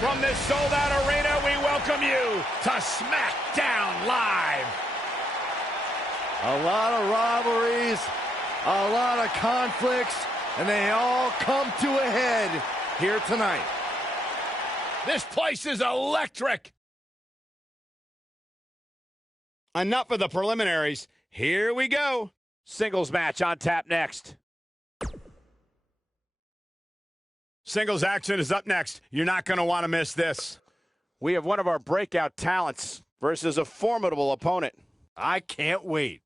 From this sold-out arena, we welcome you to SmackDown Live. A lot of rivalries, a lot of conflicts, and they all come to a head here tonight. This place is electric. Enough of the preliminaries. Here we go. Singles match on tap next. Singles action is up next. You're not going to want to miss this. We have one of our breakout talents versus a formidable opponent. I can't wait.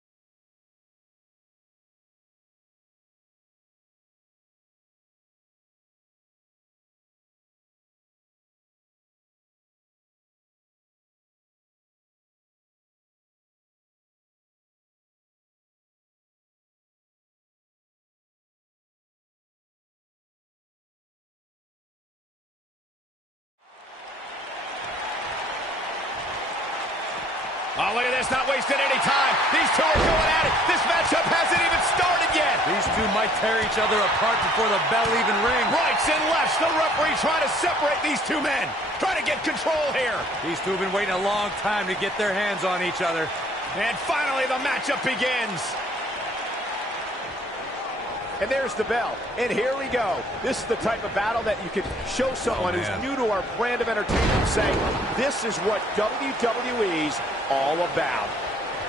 Oh, look at this, not wasting any time. These two are going at it. This matchup hasn't even started yet. These two might tear each other apart before the bell even rings. Rights and lefts, the referee trying to separate these two men. Trying to get control here. These two have been waiting a long time to get their hands on each other. And finally, the matchup begins. And there's the bell. And here we go. This is the type of battle that you can show someone who's new to our brand of entertainment and say, this is what WWE's all about.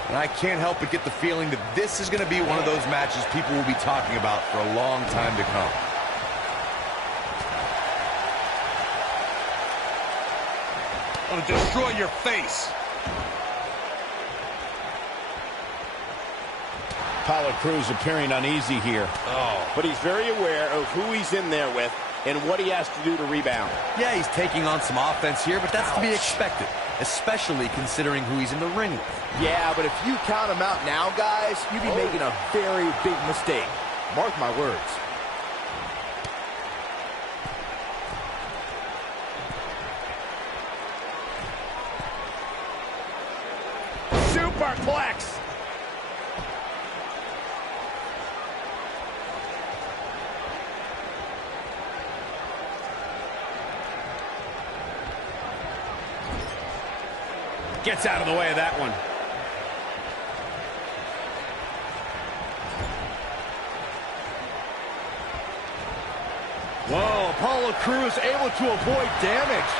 And I can't help but get the feeling that this is going to be one of those matches people will be talking about for a long time to come. I'm gonna destroy your face. Apollo Crews appearing uneasy here. But he's very aware of who he's in there with and what he has to do to rebound. Yeah, he's taking on some offense here, but that's to be expected, especially considering who he's in the ring with. Yeah, but if you count him out now, guys, you'd be making a very big mistake. Mark my words. Superplex. Gets out of the way of that one. Whoa, Apollo Crews able to avoid damage.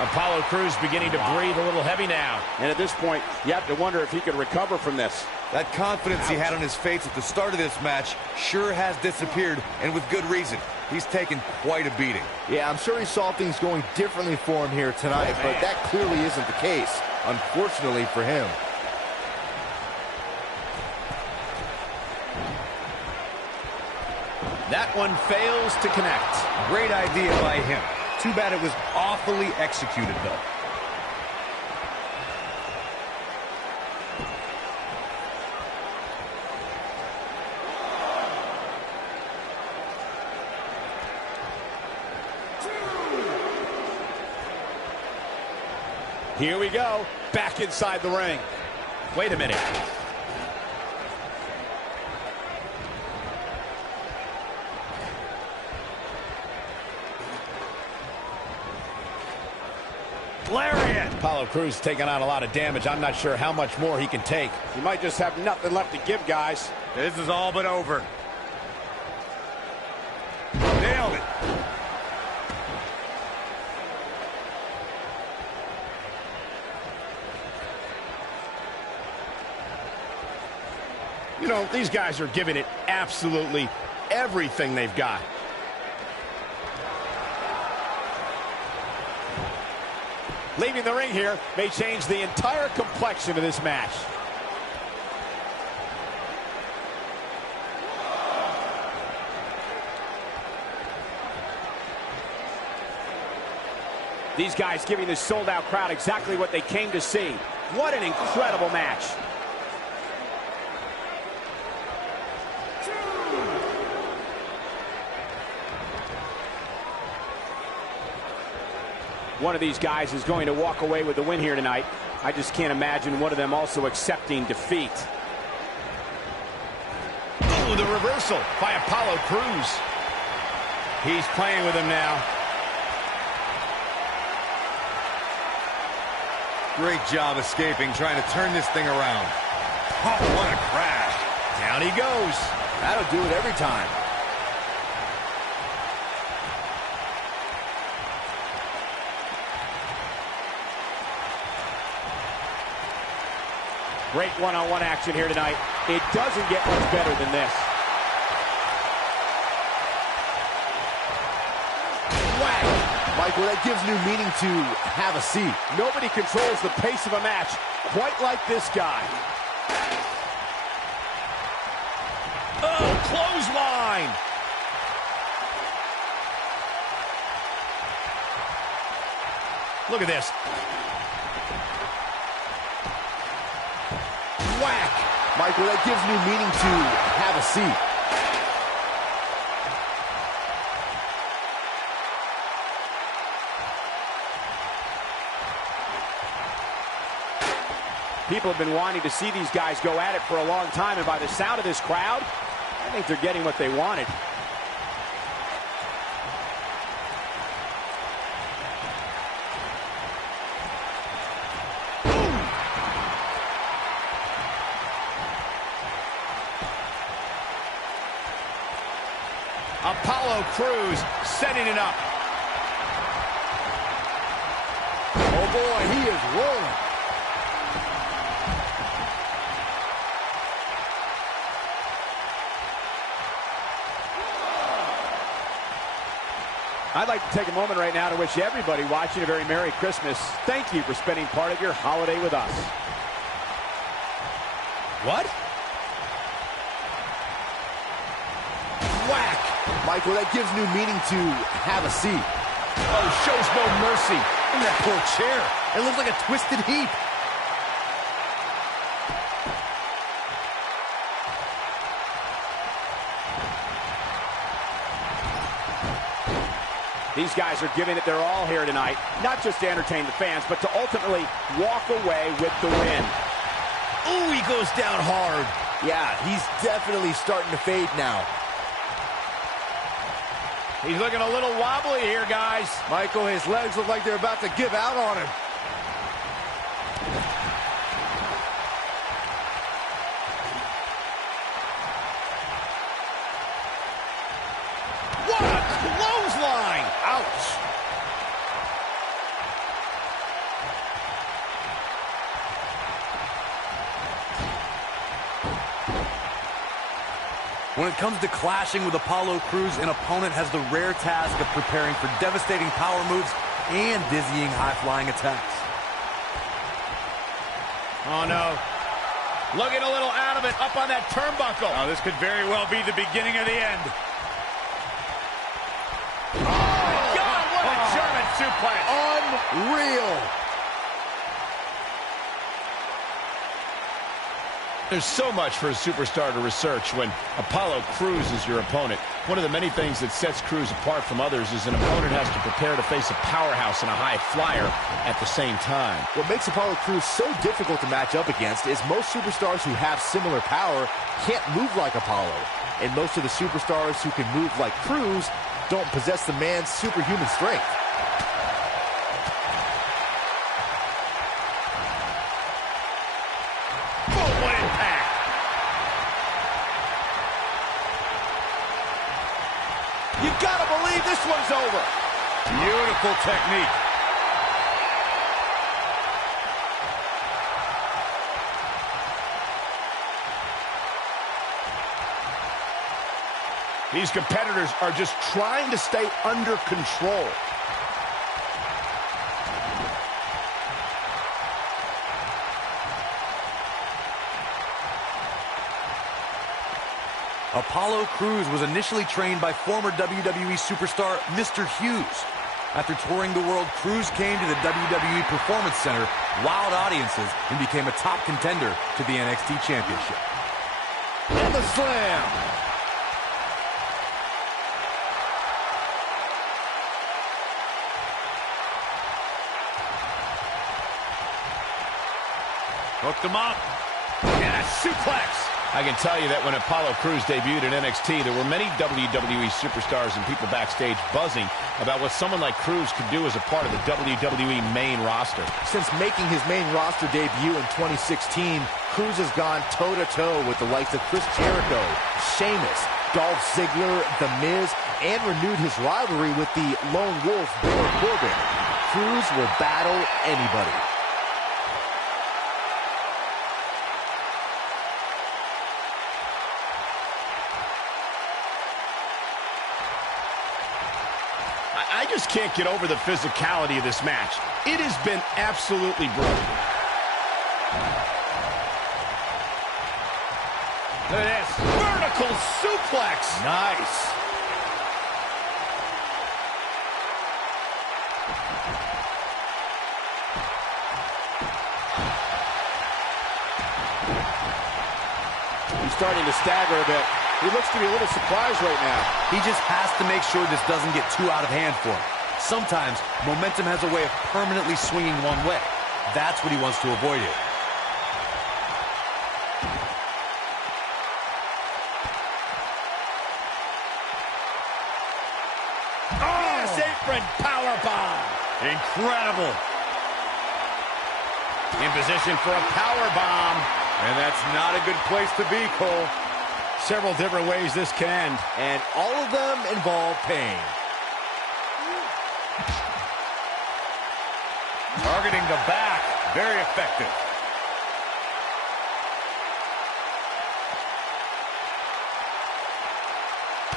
Apollo Crews beginning to breathe a little heavy now. And at this point, you have to wonder if he could recover from this. That confidence he had on his face at the start of this match sure has disappeared, and with good reason. He's taken quite a beating. Yeah, I'm sure he saw things going differently for him here tonight, but that clearly isn't the case, unfortunately for him. That one fails to connect. Great idea by him. Too bad it was awfully executed, though. Here we go, back inside the ring. Wait a minute. Lariat! Apollo Crews taking on a lot of damage. I'm not sure how much more he can take. He might just have nothing left to give, guys. This is all but over. Nailed it. You know, these guys are giving it absolutely everything they've got. Leaving the ring here may change the entire complexion of this match. These guys giving this sold-out crowd exactly what they came to see. What an incredible match. One of these guys is going to walk away with the win here tonight. I just can't imagine one of them also accepting defeat. Oh, the reversal by Apollo Crews. He's playing with him now. Great job escaping, trying to turn this thing around. Oh, what a crash. Down he goes. That'll do it every time. Great one-on-one action here tonight. It doesn't get much better than this. Whack! Michael, that gives new meaning to have a seat. Nobody controls the pace of a match quite like this guy. Oh, clothesline! Look at this. Whack! Michael, that gives new meaning to have a seat. People have been wanting to see these guys go at it for a long time, and by the sound of this crowd, I think they're getting what they wanted. Apollo Crews setting it up. Oh boy, he is rolling. I'd like to take a moment right now to wish everybody watching a very Merry Christmas. Thank you for spending part of your holiday with us. What? Whack! Michael, that gives new meaning to have a seat. Oh, shows no mercy. In that poor chair. It looks like a twisted heap. These guys are giving it their all here tonight, not just to entertain the fans, but to ultimately walk away with the win. Ooh, he goes down hard. Yeah, he's definitely starting to fade now. He's looking a little wobbly here, guys. Michael, his legs look like they're about to give out on him. What a clothesline! Ouch! When it comes to clashing with Apollo Crews, an opponent has the rare task of preparing for devastating power moves and dizzying high-flying attacks. Oh, no. Looking a little out of it, up on that turnbuckle. Oh, this could very well be the beginning of the end. Oh, my God, what a German suplex. Unreal. There's so much for a superstar to research when Apollo Crews is your opponent. One of the many things that sets Crews apart from others is an opponent has to prepare to face a powerhouse and a high flyer at the same time. What makes Apollo Crews so difficult to match up against is most superstars who have similar power can't move like Apollo. And most of the superstars who can move like Crews don't possess the man's superhuman strength. You gotta believe this one's over. Beautiful technique. These competitors are just trying to stay under control. Apollo Crews was initially trained by former WWE superstar Mr. Hughes. After touring the world, Crews came to the WWE Performance Center, wowed audiences, and became a top contender to the NXT Championship. And the slam. Hooked him up. And a suplex. I can tell you that when Apollo Crews debuted in NXT, there were many WWE superstars and people backstage buzzing about what someone like Crews could do as a part of the WWE main roster. Since making his main roster debut in 2016, Crews has gone toe-to-toe with the likes of Chris Jericho, Sheamus, Dolph Ziggler, The Miz, and renewed his rivalry with the Lone Wolf, Baron Corbin. Crews will battle anybody. I just can't get over the physicality of this match. It has been absolutely brutal. Look at this. Vertical suplex. Nice. He's starting to stagger a bit. He looks to be a little surprised right now. He just has to make sure this doesn't get too out of hand for him. Sometimes, momentum has a way of permanently swinging one way. That's what he wants to avoid here. Oh! Yes, apron powerbomb. Incredible. In position for a powerbomb. And that's not a good place to be, Cole. Several different ways this can end. And all of them involve pain. Targeting the back. Very effective.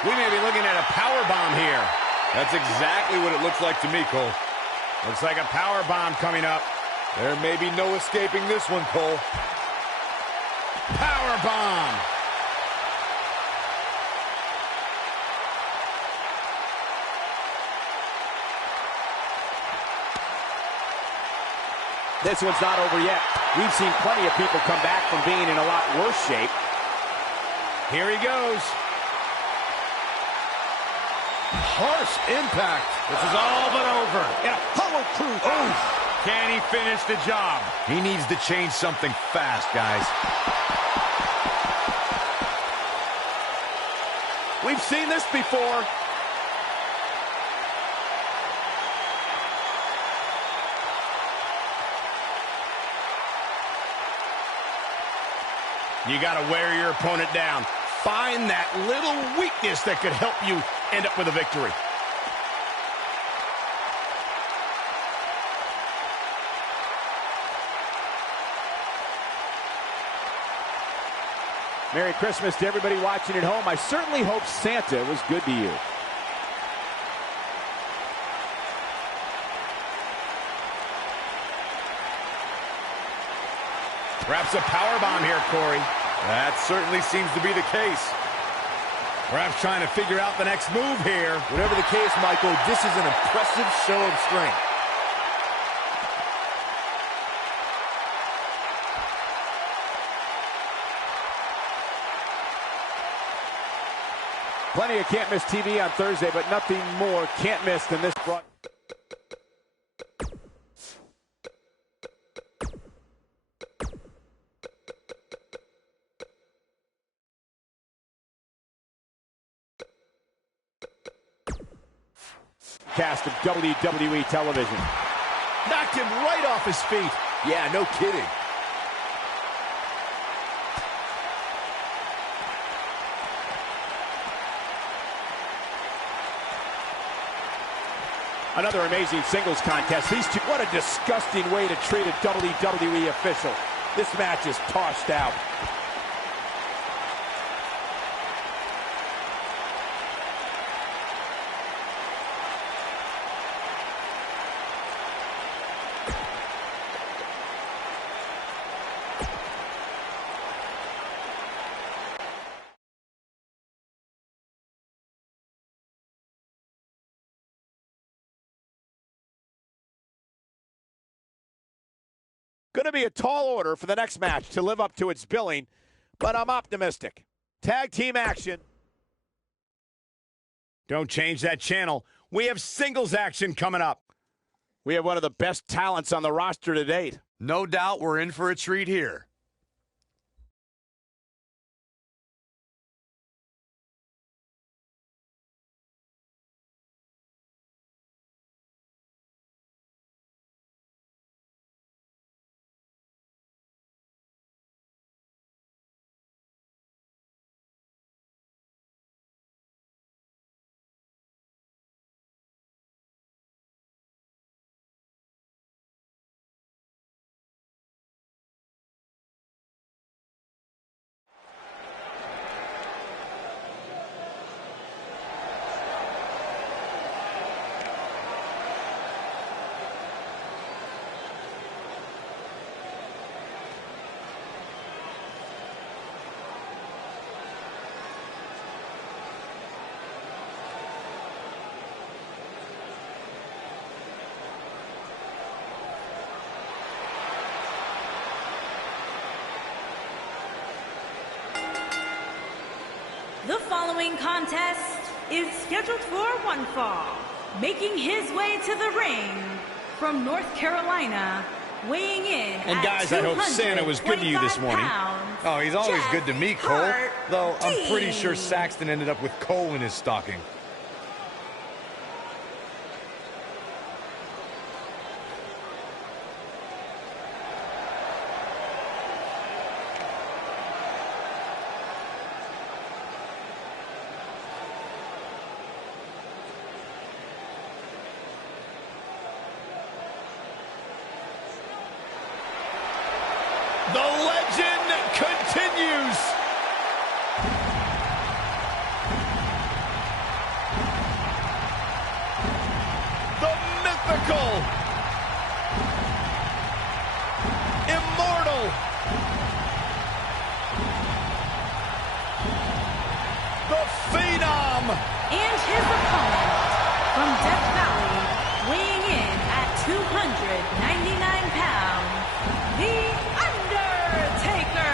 We may be looking at a powerbomb here. That's exactly what it looks like to me, Cole. Looks like a powerbomb coming up. There may be no escaping this one, Cole. Powerbomb. This one's not over yet. We've seen plenty of people come back from being in a lot worse shape. Here he goes. Harsh impact. This is all but over. And Apollo Crews. Oh, can he finish the job? He needs to change something fast, guys. We've seen this before. You got to wear your opponent down. Find that little weakness that could help you end up with a victory. Merry Christmas to everybody watching at home. I certainly hope Santa was good to you. Perhaps a powerbomb here, Corey. That certainly seems to be the case. Perhaps trying to figure out the next move here. Whatever the case, Michael, this is an impressive show of strength. Plenty of Can't Miss TV on Thursday, but nothing more can't miss than this broad. Cast of WWE television. Knocked him right off his feet. Yeah, no kidding. Another amazing singles contest. These two, what a disgusting way to treat a WWE official. This match is tossed out. Going to be a tall order for the next match to live up to its billing, but I'm optimistic. Tag team action. Don't change that channel. We have singles action coming up. We have one of the best talents on the roster to date. No doubt we're in for a treat here. The following contest is scheduled for one fall. Making his way to the ring from North Carolina, weighing in and guys, I hope Santa was good to you this morning. Oh, he's always good to me, Cole. Hardy. Though I'm pretty sure Saxton ended up with coal in his stocking. The legend continues. The mythical, immortal, the phenom. And his opponent from Death Valley, weighing in at 299 pounds, the Undertaker.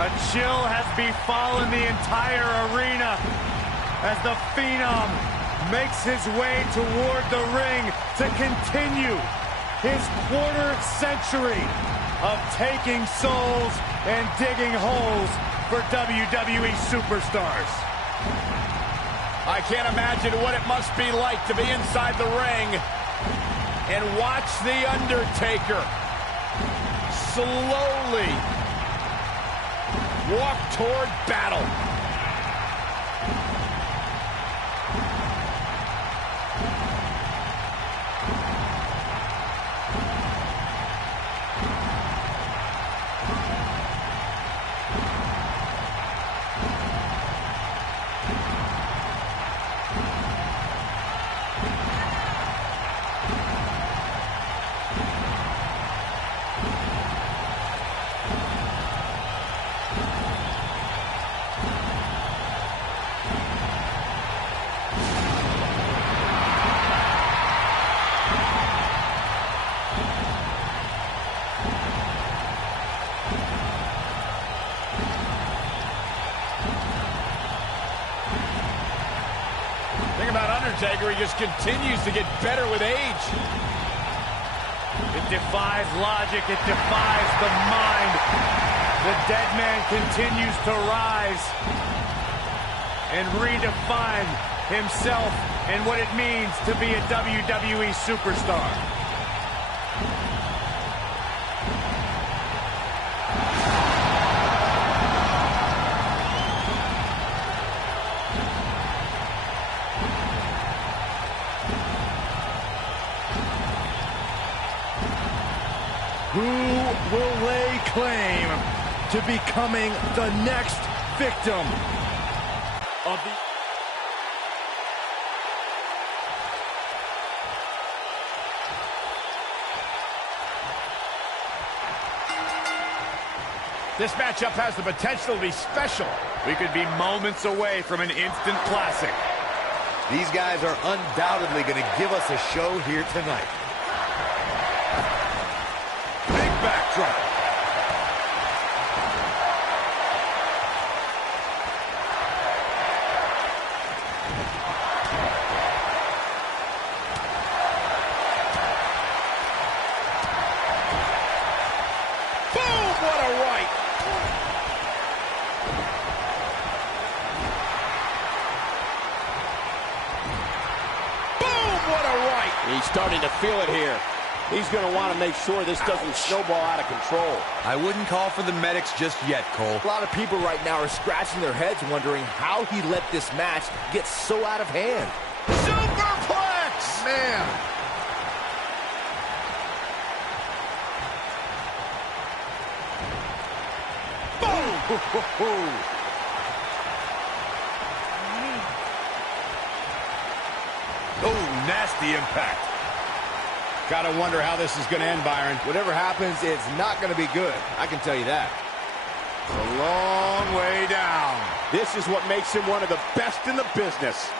A chill has befallen the entire arena as the Phenom makes his way toward the ring to continue his quarter century of taking souls and digging holes for WWE superstars. I can't imagine what it must be like to be inside the ring and watch The Undertaker slowly walk toward battle. Undertaker, he just continues to get better with age. It defies logic. It defies the mind. The dead man continues to rise and redefine himself and what it means to be a WWE superstar. Who will lay claim to becoming the next victim of the... This matchup has the potential to be special. We could be moments away from an instant classic. These guys are undoubtedly going to give us a show here tonight. Big backdrop. Boom! What a right! Boom! What a right! He's starting to feel it here. He's going to want to make sure this doesn't snowball out of control. I wouldn't call for the medics just yet, Cole. A lot of people right now are scratching their heads wondering how he let this match get so out of hand. Superplex! Man. Boom! Oh, nasty impact. Gotta wonder how this is going to end, Byron. Whatever happens, it's not going to be good. I can tell you that. A long way down. This is what makes him one of the best in the business.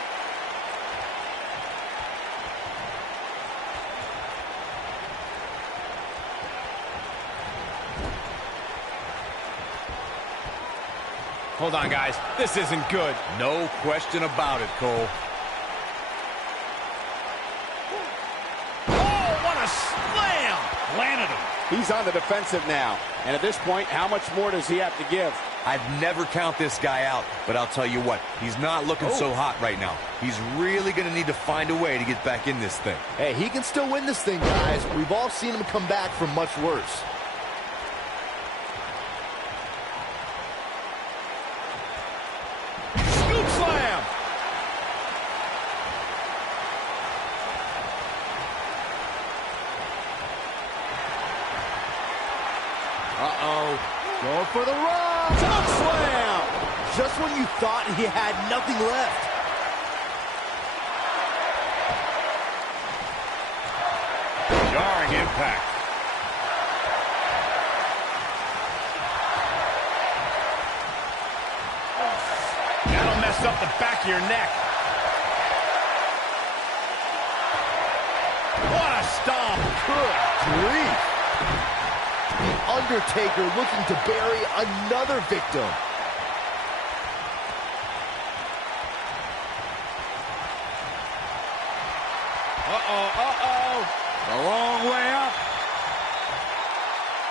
Hold on, guys. This isn't good. No question about it, Cole. Oh, what a slam! Landed him. He's on the defensive now. And at this point, how much more does he have to give? I'd never count this guy out, but I'll tell you what, he's not looking so hot right now. He's really going to need to find a way to get back in this thing. Hey, he can still win this thing, guys. We've all seen him come back from much worse. Scoop slam! Uh-oh. Going for the run. Choke slam! Just when you thought he had nothing left. Jarring impact. That'll mess up the back of your neck. What a stomp! Good grief. The Undertaker looking to bury another victim. The long way up.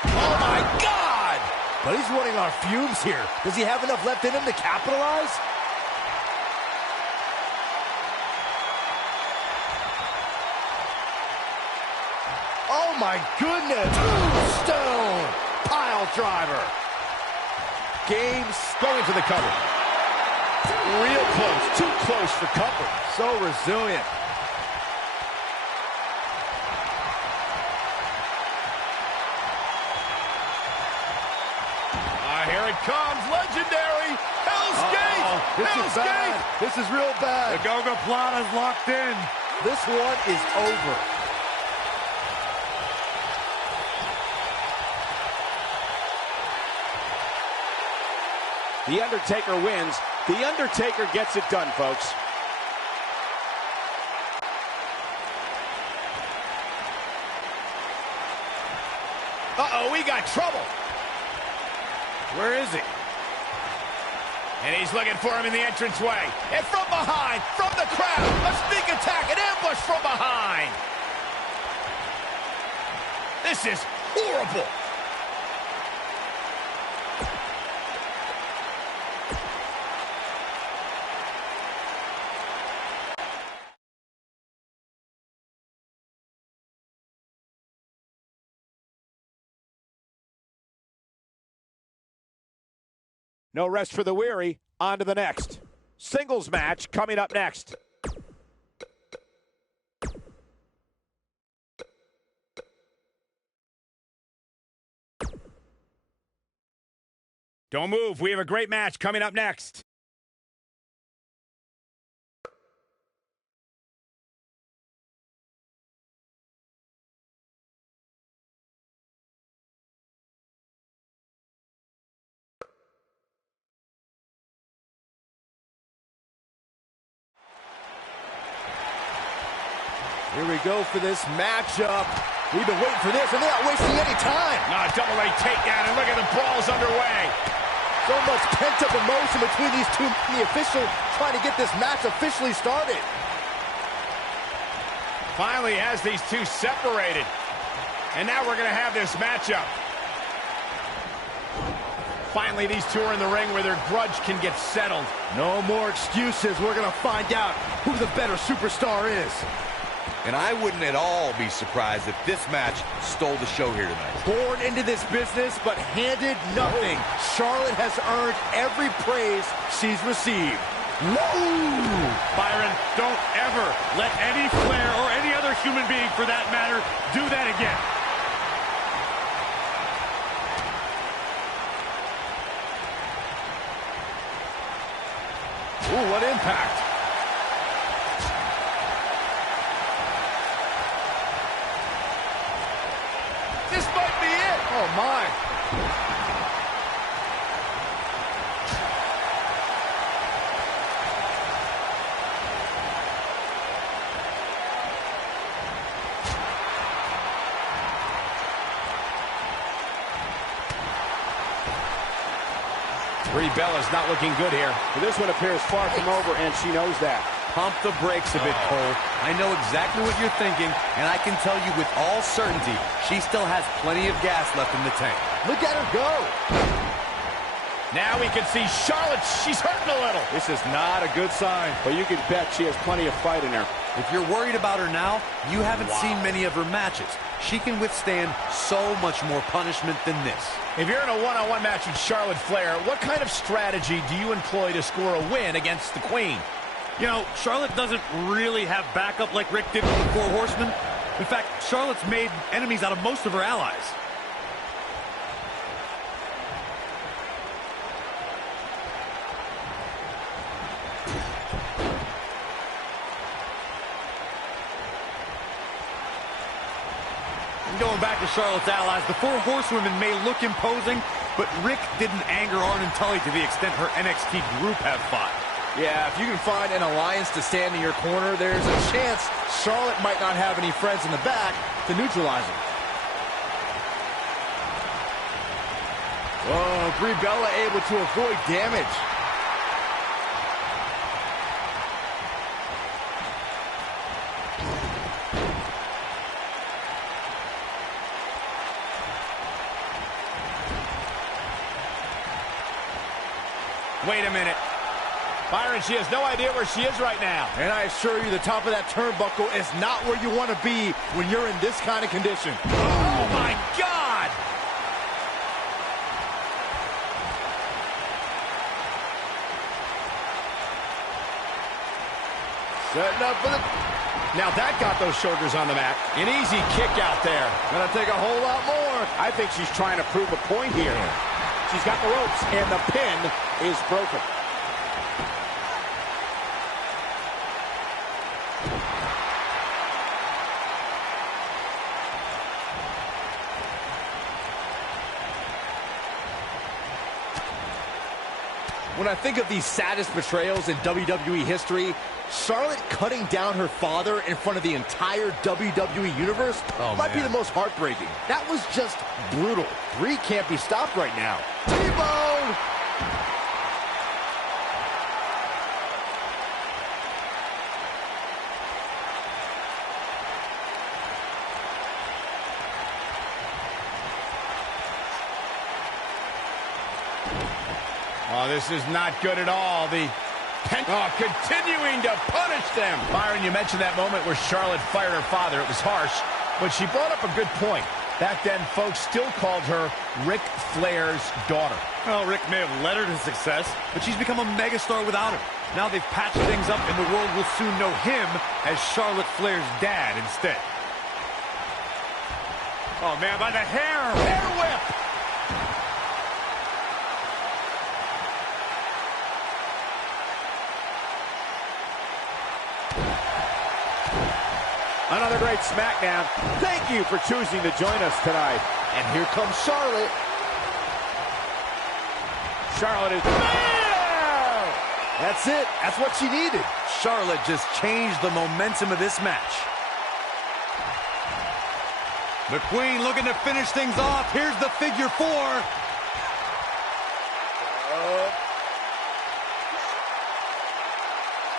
Oh, my God! But he's running on fumes here. Does he have enough left in him to capitalize? Oh, my goodness! Tombstone! Pile driver. Game's going for the cover. Real close. Too close for cover. So resilient. Here it comes. Legendary. Hell's Gate. This is bad. This is real bad. The Gogoplata's locked in. This one is over. The Undertaker wins. The Undertaker gets it done, folks. Uh-oh, we got trouble. Where is he? And he's looking for him in the entranceway. And from behind, from the crowd, a sneak attack, an ambush from behind. This is horrible. No rest for the weary. On to the next. Singles match coming up next. Don't move. We have a great match coming up next. Here we go for this matchup. We've been waiting for this, and they're not wasting any time. Double leg takedown, and look at the brawls underway. So much pent-up emotion between these two and the official trying to get this match officially started. Finally has these two separated. And now we're going to have this matchup. Finally, these two are in the ring where their grudge can get settled. No more excuses. We're going to find out who the better superstar is. And I wouldn't at all be surprised if this match stole the show here tonight. Born into this business, but handed nothing. Charlotte has earned every praise she's received. Woo! Byron, don't ever let any Flair or any other human being, for that matter, do that again. Ooh, what impact. This might be it. Oh, my. Brie Bella's not looking good here. But this one appears far from over, and she knows that. Pump the brakes a bit, Cole. I know exactly what you're thinking, and I can tell you with all certainty, she still has plenty of gas left in the tank. Look at her go. Now we can see Charlotte. She's hurting a little. This is not a good sign. But you can bet she has plenty of fight in her. If you're worried about her now, you haven't seen many of her matches. She can withstand so much more punishment than this. If you're in a one-on-one match with Charlotte Flair, what kind of strategy do you employ to score a win against the Queen? You know, Charlotte doesn't really have backup like Rick did with the Four Horsemen. In fact, Charlotte's made enemies out of most of her allies. Going back to Charlotte's allies, the Four Horsewomen may look imposing, but Rick didn't anger Arn and Tully to the extent her NXT group have fought. Yeah, if you can find an alliance to stand in your corner, there's a chance Charlotte might not have any friends in the back to neutralize them. Oh, Brie Bella able to avoid damage. Wait a minute. Byron, she has no idea where she is right now. And I assure you, the top of that turnbuckle is not where you want to be when you're in this kind of condition. Oh, my God! Setting up for the... Now that got those shoulders on the mat. An easy kick out there. Gonna take a whole lot more. I think she's trying to prove a point here. She's got the ropes, and the pin is broken. When I think of the saddest betrayals in WWE history, Charlotte cutting down her father in front of the entire WWE Universe might be the most heartbreaking. That was just brutal. Brie can't be stopped right now. T-bone! Oh, this is not good at all. Continuing to punish them. Byron, you mentioned that moment where Charlotte fired her father. It was harsh, but she brought up a good point. Back then, folks still called her Ric Flair's daughter. Well, Rick may have led her to success, but she's become a megastar without him. Now they've patched things up, and the world will soon know him as Charlotte Flair's dad instead. Oh, man, by the hair! Hair whip! Another great SmackDown. Thank you for choosing to join us tonight. And here comes Charlotte. Charlotte is... That's it. That's what she needed. Charlotte just changed the momentum of this match. The Queen looking to finish things off. Here's the figure 4.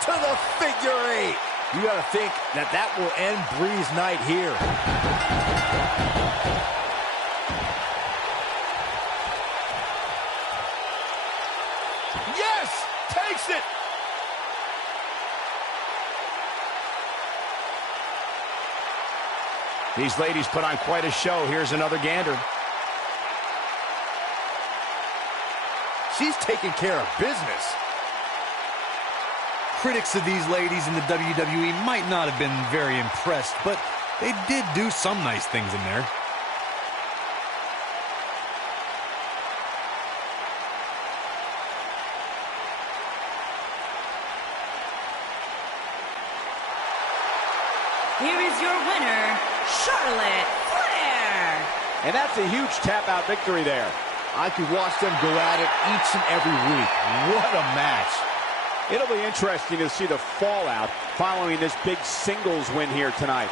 To the figure 8. You got to think that that will end Brie's night here. Yes! Takes it! These ladies put on quite a show. Here's another gander. She's taking care of business. Critics of these ladies in the WWE might not have been very impressed, but they did do some nice things in there. Here is your winner, Charlotte Flair. And that's a huge tap-out victory there. I could watch them go at it each and every week. What a match. It'll be interesting to see the fallout following this big singles win here tonight.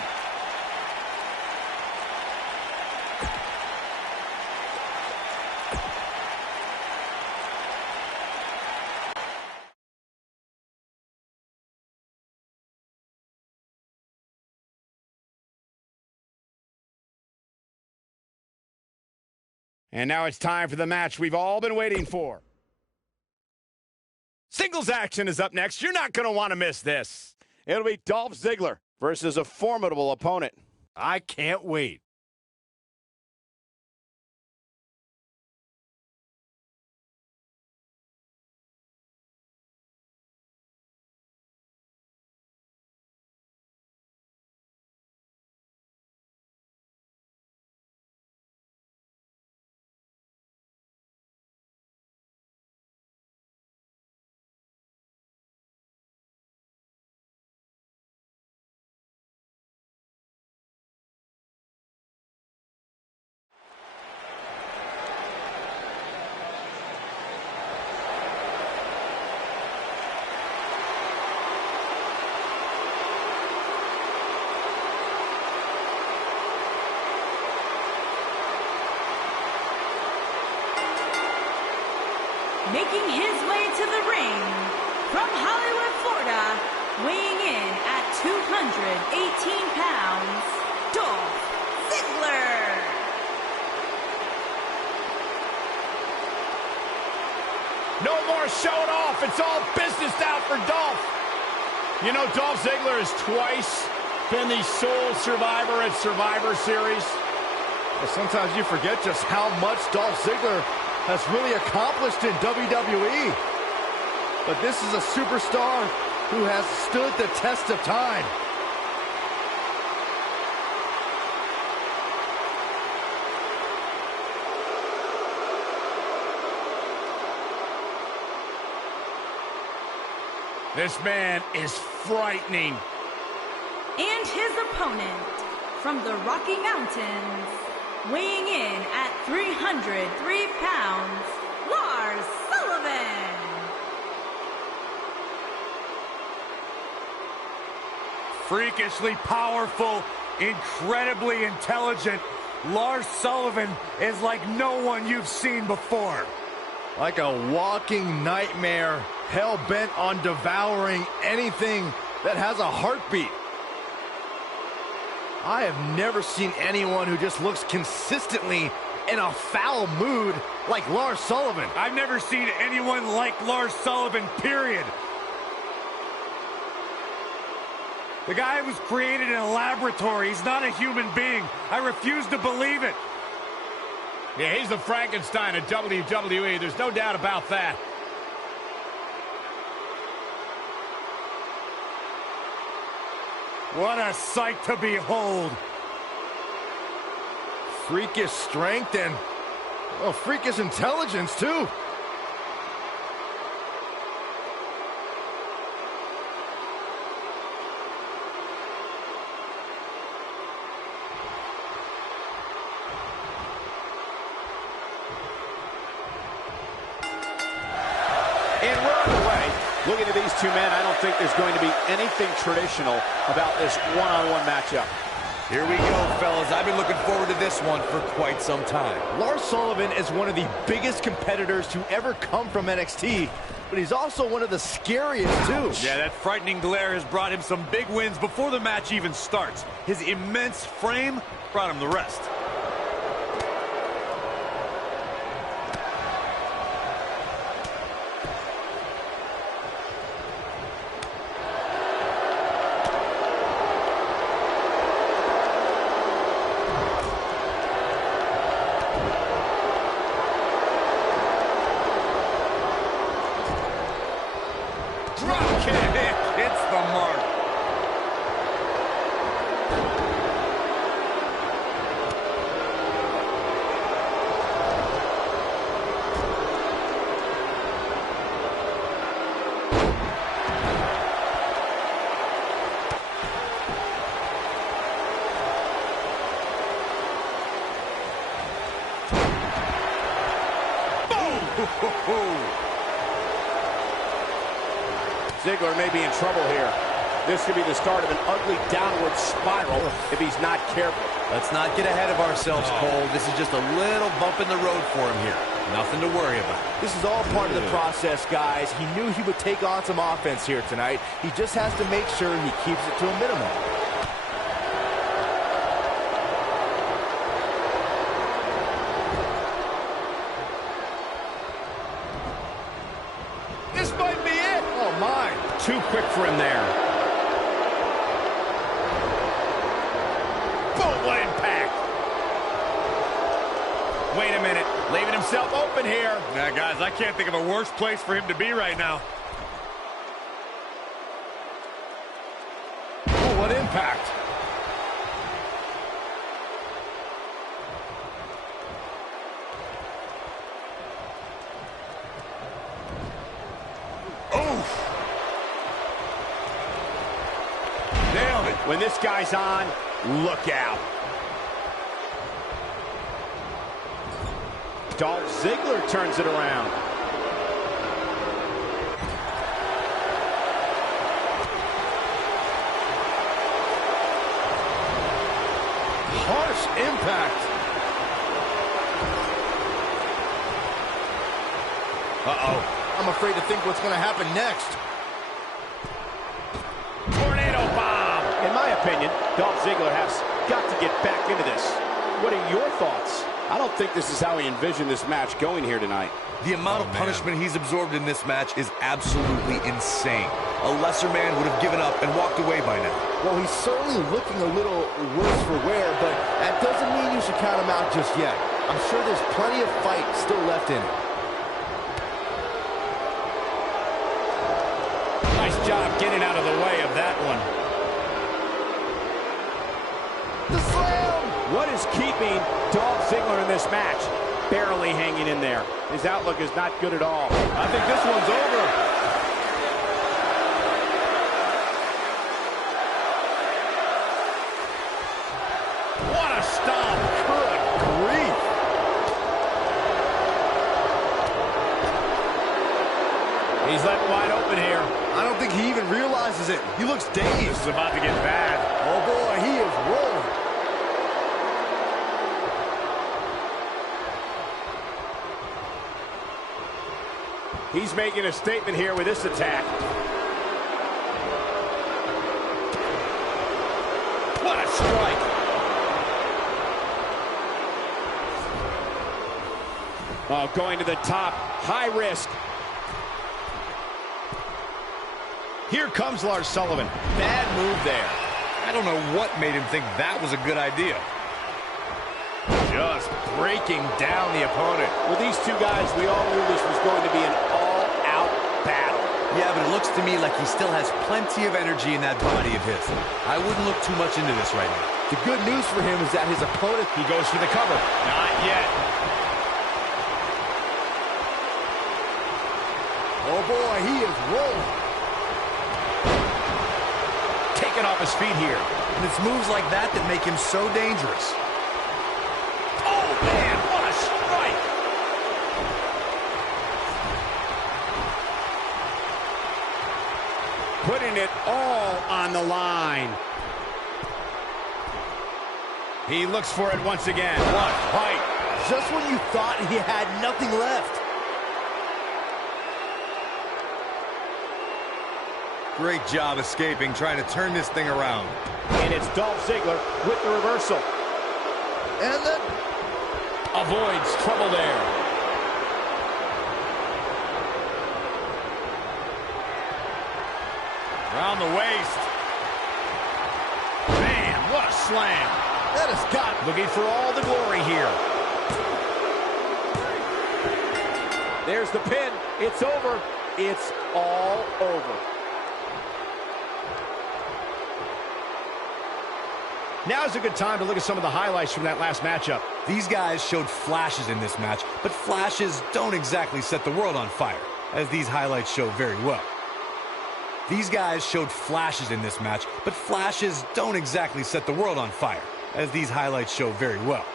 And now it's time for the match we've all been waiting for. Singles action is up next. You're not going to want to miss this. It'll be Dolph Ziggler versus a formidable opponent. I can't wait. Making his way to the ring from Hollywood, Florida, weighing in at 218 pounds, Dolph Ziggler. No more showing off. It's all business now for Dolph. You know, Dolph Ziggler has twice been the sole survivor at Survivor Series. Well, sometimes you forget just how much Dolph Ziggler has really accomplished in WWE. But this is a superstar who has stood the test of time. This man is frightening. And his opponent from the Rocky Mountains, weighing in at 303 pounds, Lars Sullivan. Freakishly powerful, incredibly intelligent, Lars Sullivan is like no one you've seen before. Like a walking nightmare, hell-bent on devouring anything that has a heartbeat. I have never seen anyone who just looks consistently in a foul mood like Lars Sullivan. I've never seen anyone like Lars Sullivan, period. The guy was created in a laboratory. He's not a human being. I refuse to believe it. Yeah, he's the Frankenstein of WWE. There's no doubt about that. What a sight to behold. Freakish strength and, well, freakish intelligence, too. And we're underway. Looking at these two men, I don't think there's going to be anything traditional about this one-on-one matchup. Here we go, fellas. I've been looking forward to this one for quite some time. Lars Sullivan is one of the biggest competitors to ever come from NXT, but he's also one of the scariest, too. Yeah, that frightening glare has brought him some big wins before the match even starts. His immense frame brought him the rest. It's the mark. Ziggler may be in trouble here. This could be the start of an ugly downward spiral if he's not careful. Let's not get ahead of ourselves, Cole. This is just a little bump in the road for him here. Nothing to worry about. This is all part of the process, guys. He knew he would take on some offense here tonight. He just has to make sure he keeps it to a minimum. too quick for him there. Boom, what impact. Wait a minute, leaving himself open here. Yeah, guys, I can't think of a worse place for him to be right now. Oh, what impact. Nailed it. When this guy's on, look out. Dolph Ziggler turns it around. Harsh impact. Uh-oh. I'm afraid to think what's going to happen next. Tornado bomb. In my opinion, Dolph Ziggler has got to get back into this. What are your thoughts? I don't think this is how he envisioned this match going here tonight. The amount of punishment he's absorbed in this match is absolutely insane. A lesser man would have given up and walked away by now. Well, he's certainly looking a little worse for wear, but that doesn't mean you should count him out just yet. I'm sure there's plenty of fight still left in him. Nice job getting out of the way of that one. The slam! What is keeping Dolph Ziggler in this match? Barely hanging in there. His outlook is not good at all. I think this one's over. What a stop. Good grief. He's left wide open here. I don't think he even realizes it. He looks dazed. This is about to get bad. Oh boy, he is rolling. He's making a statement here with this attack. What a strike. Oh, going to the top. High risk. Here comes Lars Sullivan. Bad move there. I don't know what made him think that was a good idea. Just breaking down the opponent. With these two guys, we all knew this was going to be an all-out battle. Yeah, but it looks to me like he still has plenty of energy in that body of his. I wouldn't look too much into this right now. The good news for him is that his opponent... He goes for the cover. Not yet. Oh boy, he is rolling. Taken off his feet here. And it's moves like that that make him so dangerous. Oh, man, what a strike. Putting it all on the line. He looks for it once again. What fight. Just when you thought he had nothing left. Great job escaping, trying to turn this thing around. And it's Dolph Ziggler with the reversal. And then... avoids trouble there. Around the waist. Man, what a slam. That has got... Looking for all the glory here. There's the pin. It's over. It's all over. Now's a good time to look at some of the highlights from that last matchup. These guys showed flashes in this match, but flashes don't exactly set the world on fire, as these highlights show very well. These guys showed flashes in this match, but flashes don't exactly set the world on fire, as these highlights show very well.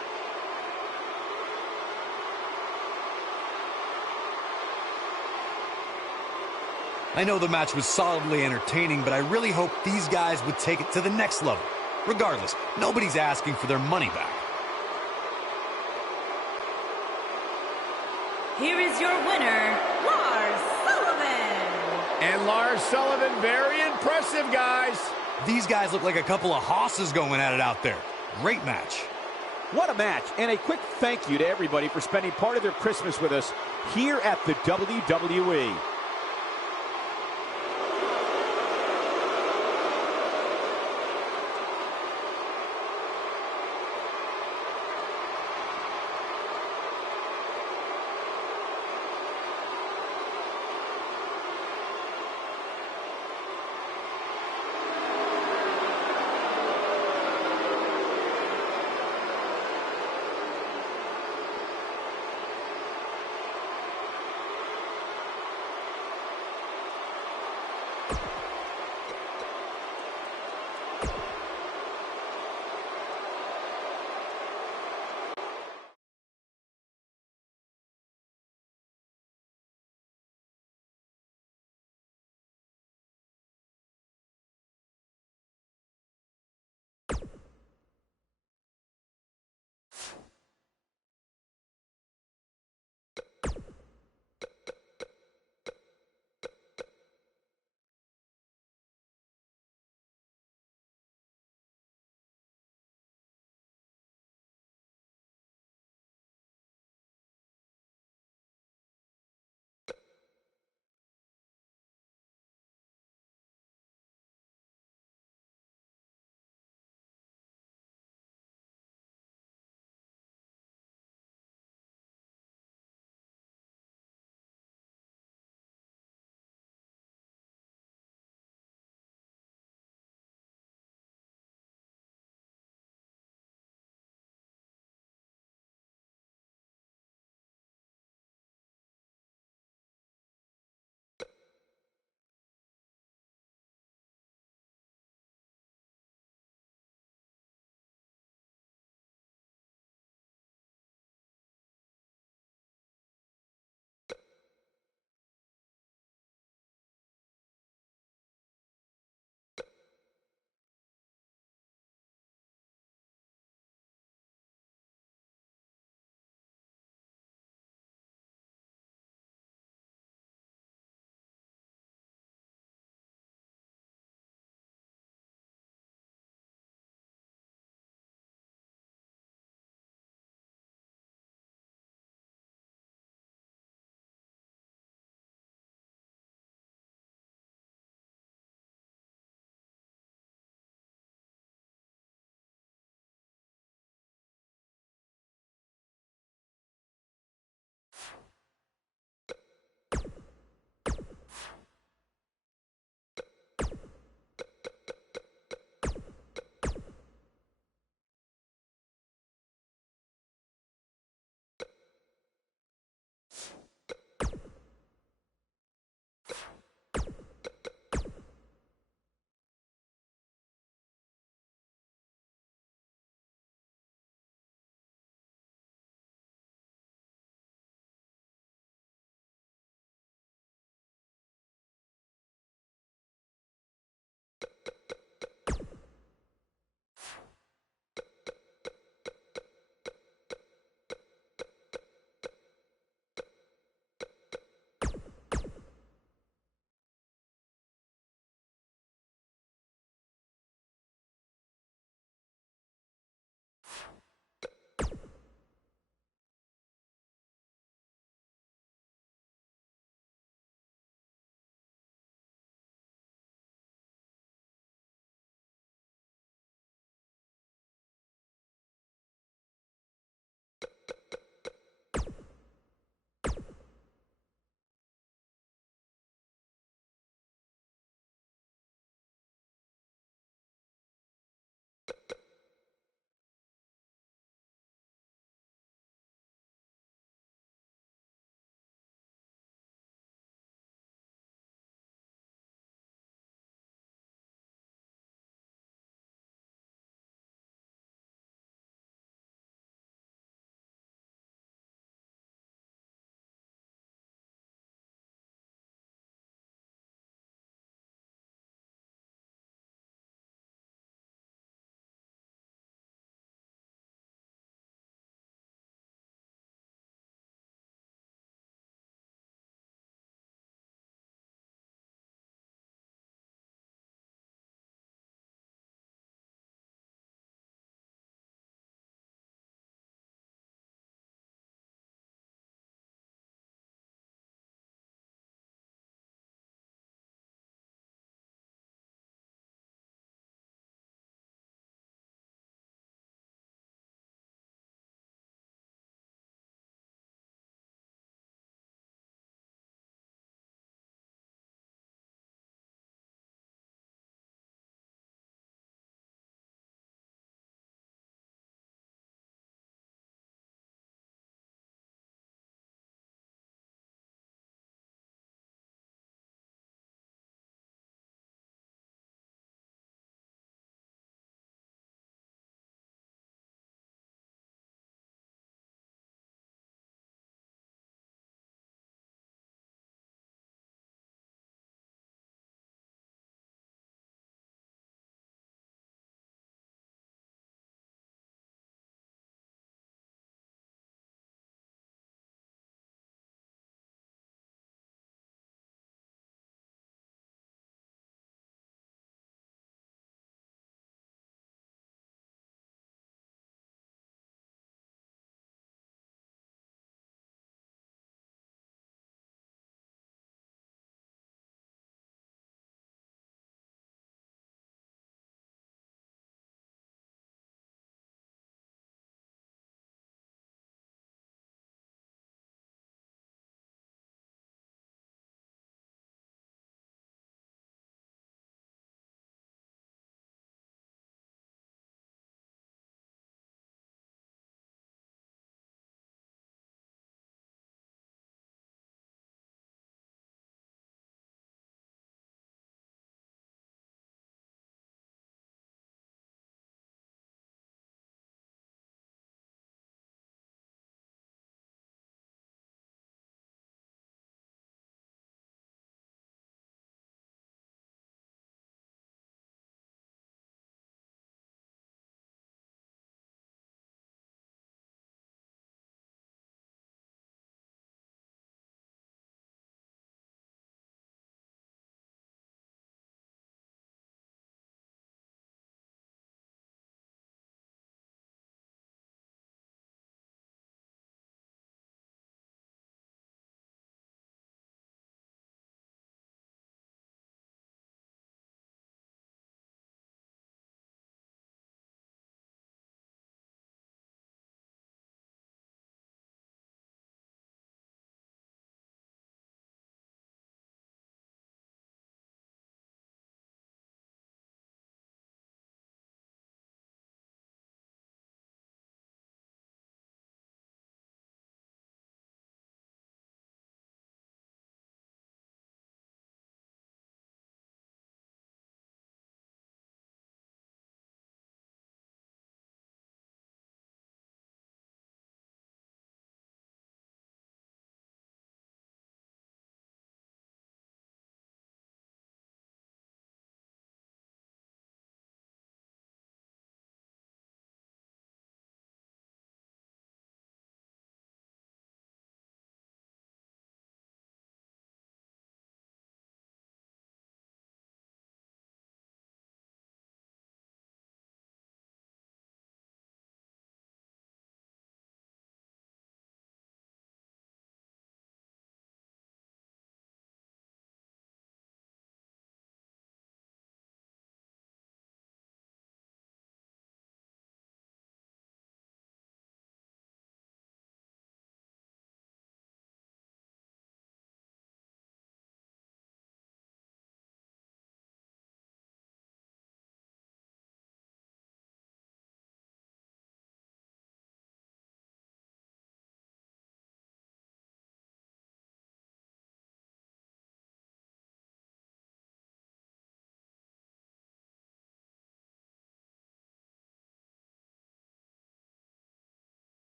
I know the match was solidly entertaining, but I really hope these guys would take it to the next level. Regardless, nobody's asking for their money back. Here is your winner, Lars Sullivan. And Lars Sullivan, very impressive, guys. These guys look like a couple of hosses going at it out there. Great match. What a match, and a quick thank you to everybody for spending part of their Christmas with us here at the WWE.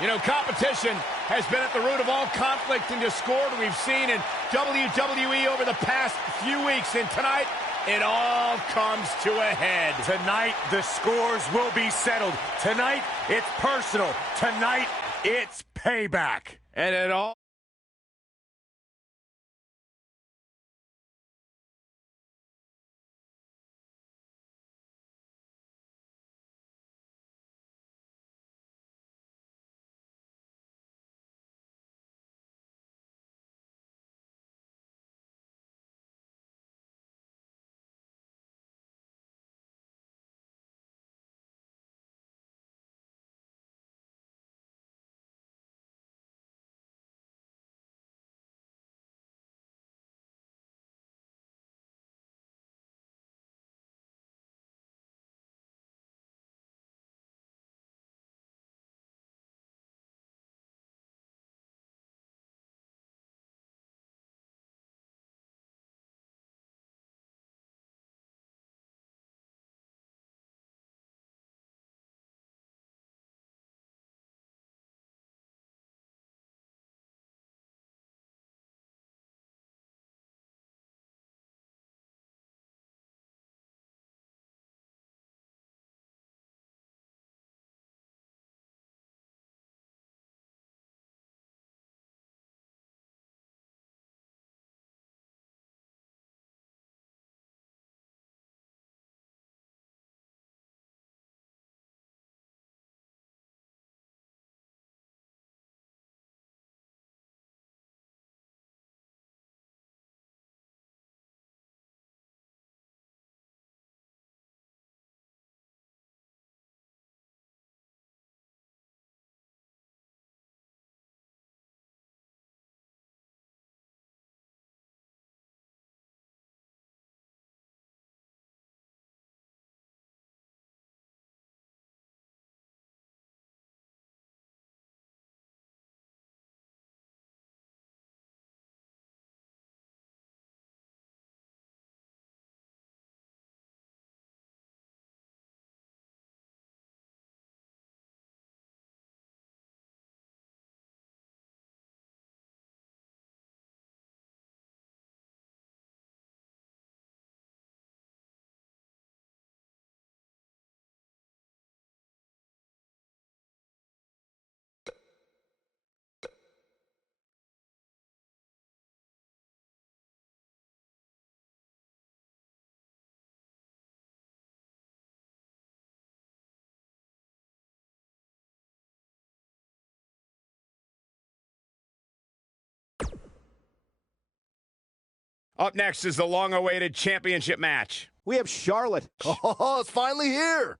You know, competition has been at the root of all conflict and discord we've seen in WWE over the past few weeks. And tonight, it all comes to a head. Tonight, the scores will be settled. Tonight, it's personal. Tonight, it's payback. And it all... Up next is the long-awaited championship match. We have Charlotte. Oh, it's finally here.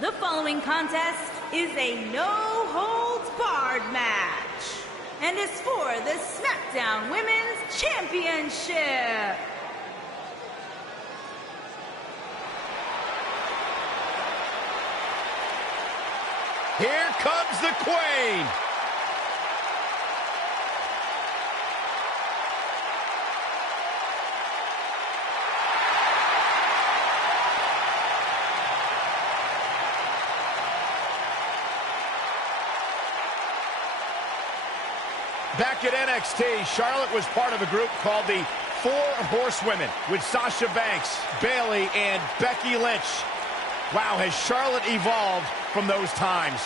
The following contest is a no-holds-barred match and is for the SmackDown Women's Championship. Here comes the Queen. Back at NXT, Charlotte was part of a group called the four horsewomen with Sasha Banks, Bayley, and Becky Lynch. Wow, has Charlotte evolved from those times?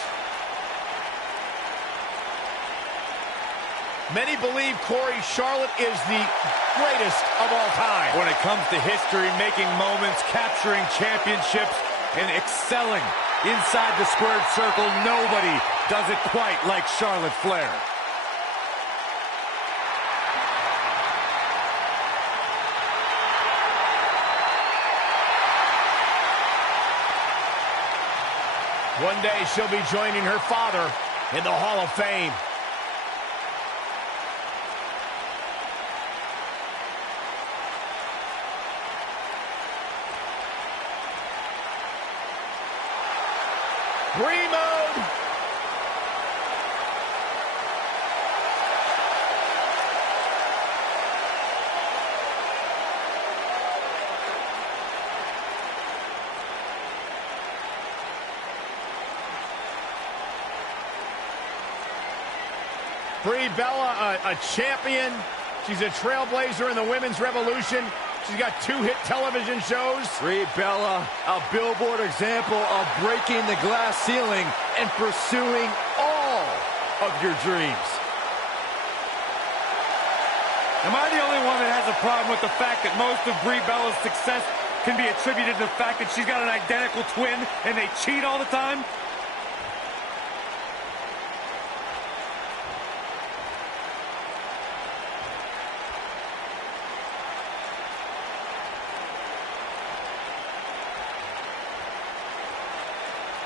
Many believe, Corey, Charlotte is the greatest of all time. When it comes to history, making moments, capturing championships, and excelling inside the squared circle, nobody does it quite like Charlotte Flair. One day she'll be joining her father in the Hall of Fame. Brie mode. Brie Bella, a champion. She's a trailblazer in the women's revolution. She's got 2 hit television shows. Brie Bella, a billboard example of breaking the glass ceiling and pursuing all of your dreams. Am I the only one that has a problem with the fact that most of Brie Bella's success can be attributed to the fact that she's got an identical twin and they cheat all the time?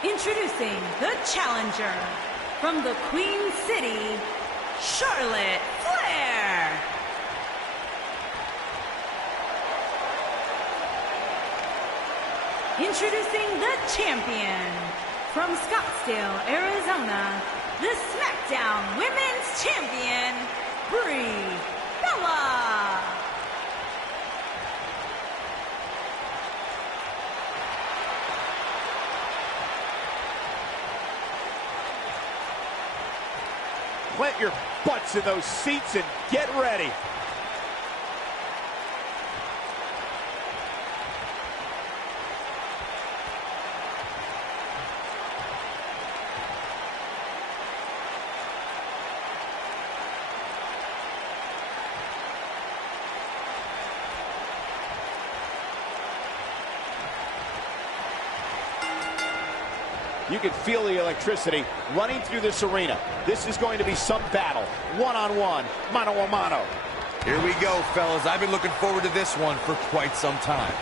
Introducing the challenger from the Queen City, Charlotte Flair. Introducing the champion from Scottsdale, Arizona, the SmackDown Women's Champion, Brie Bella. Plant your butts in those seats and get ready. You can feel the electricity running through this arena. This is going to be some battle. One-on-one, mano-a-mano. Here we go, fellas. I've been looking forward to this one for quite some time.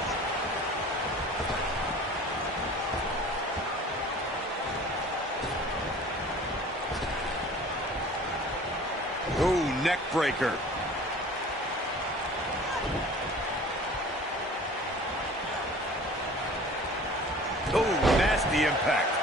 Ooh, neck breaker. Ooh, nasty impact.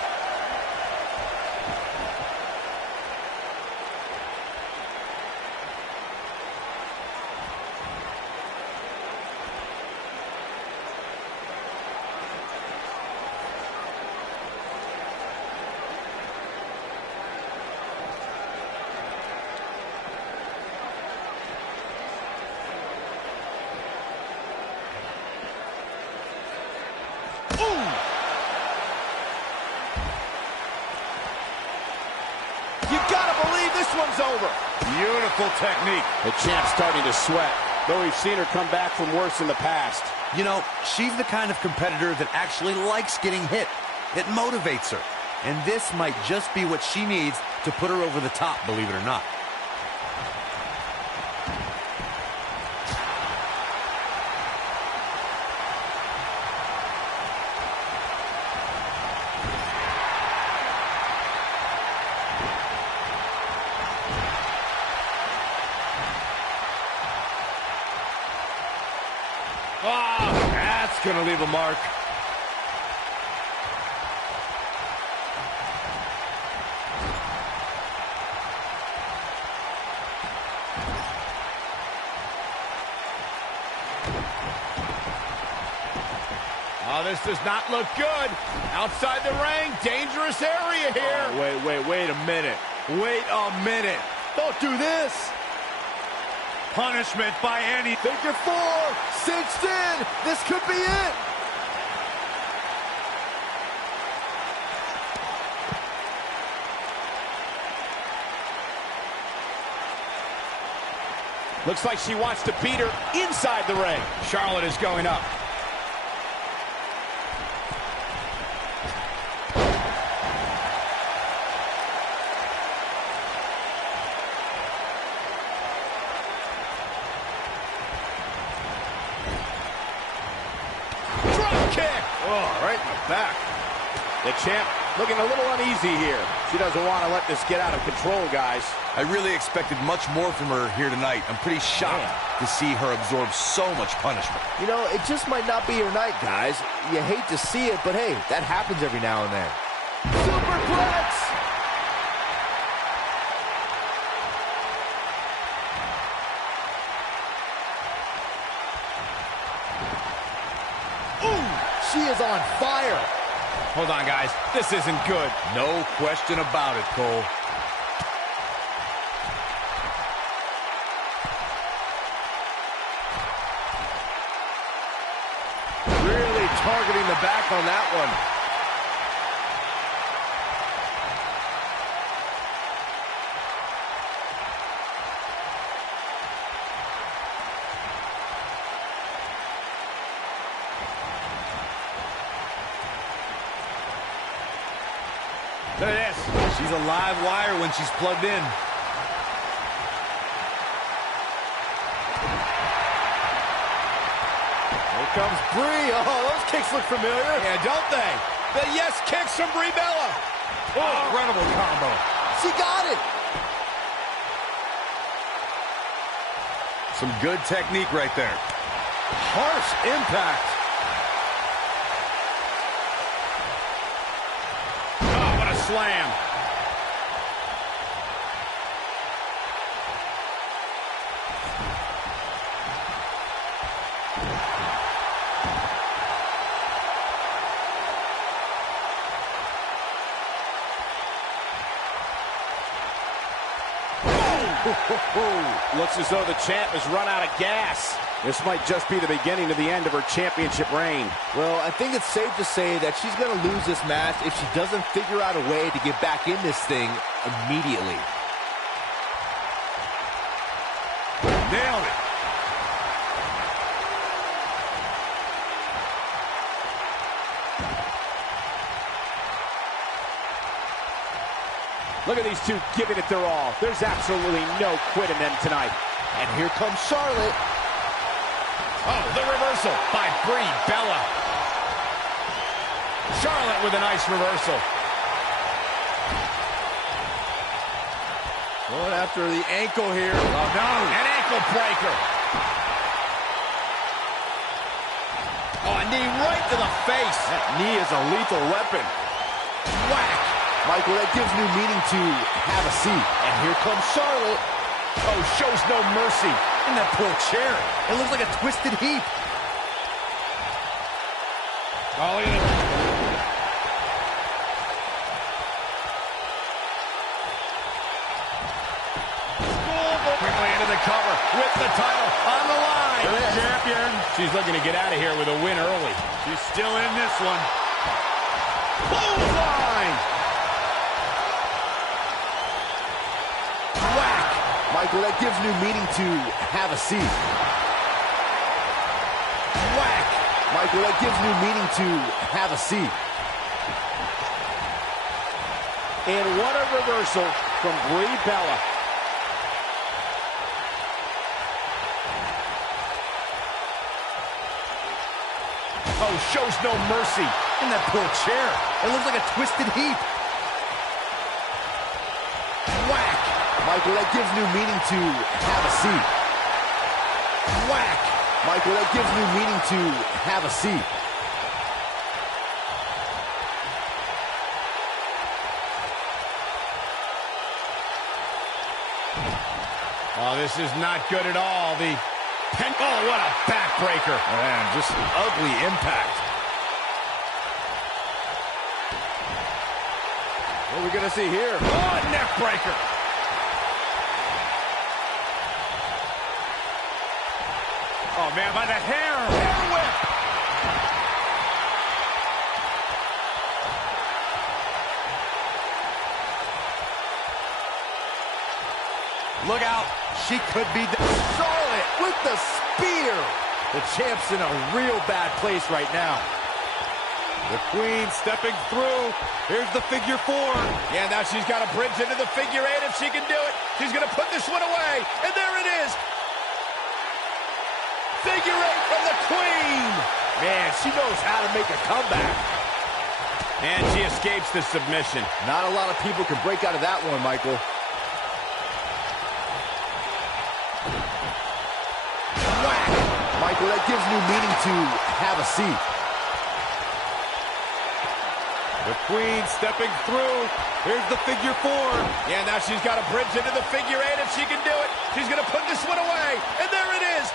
This one's over. Beautiful technique. The champ's starting to sweat, though we've seen her come back from worse in the past. You know, she's the kind of competitor that actually likes getting hit. It motivates her. And this might just be what she needs to put her over the top, believe it or not. Oh, that's going to leave a mark. Oh, this does not look good. Outside the ring, dangerous area here. Oh, wait a minute. Wait a minute. Don't do this. punishment by any. Figure four, cinched in. This could be it. Looks like she wants to beat her inside the ring. Charlotte is going up. Drop kick. Oh, right in the back. The champ looking a little uneasy here. She doesn't want to let this get out of control, guys. I really expected much more from her here tonight. I'm pretty shocked to see her absorb so much punishment. You know, it just might not be your night, guys. You hate to see it, but hey, that happens every now and then. Superplex! Ooh, she is on fire. Hold on, guys. This isn't good. No question about it, Cole. Really targeting the back on that one. Look at this. She's a live wire when she's plugged in. Here comes Brie. Oh, those kicks look familiar. Yeah, don't they? The yes kicks from Brie Bella. Oh, incredible combo. She got it. Some good technique right there. Harsh impact. Oh, what a slam. Looks as though the champ has run out of gas. This might just be the beginning of the end of her championship reign. Well, I think it's safe to say that she's going to lose this match if she doesn't figure out a way to get back in this thing immediately. Nailed it. Look at these two giving it their all. There's absolutely no quit in them tonight. And here comes Charlotte. Oh, the reversal by Brie Bella. Charlotte with a nice reversal. Going after the ankle here. Oh, no. An ankle breaker. Oh, a knee right to the face. That knee is a lethal weapon. Whack. Michael, that gives new meaning to have a seat. And here comes Charlotte. Oh, shows no mercy. In that poor chair. It looks like a twisted heap. Oh, look at this. Quickly into the cover with the title on the line. Champion. She's looking to get out of here with a win early. She's still in this one. Bullseye! Whack! Michael, that gives new meaning to have a seat. Whack! Michael, that gives new meaning to have a seat. And what a reversal from Brie Bella. Oh, shows no mercy. In that poor chair. It looks like a twisted heap. Whack! Michael, that gives new meaning to have a seat. Whack! Michael, that gives new meaning to have a seat. Oh, this is not good at all. Oh, what a backbreaker. Man, just ugly impact. What are we going to see here? Oh, a neck breaker. Oh, man, by the hair. Hair whip. Look out. She could be... Charlotte with the spear. The champ's in a real bad place right now. The Queen stepping through. Here's the figure 4. Yeah, now she's got a bridge into the figure 8 if she can do it. She's going to put this one away. And there it is. Figure 8 from the Queen. Man, she knows how to make a comeback. And she escapes the submission. Not a lot of people can break out of that one, Michael. Whack! Michael, that gives new meaning to have a seat. The Queen stepping through. Here's the figure 4. Yeah, now she's got a bridge into the figure 8 if she can do it. She's going to put this one away. And there it is.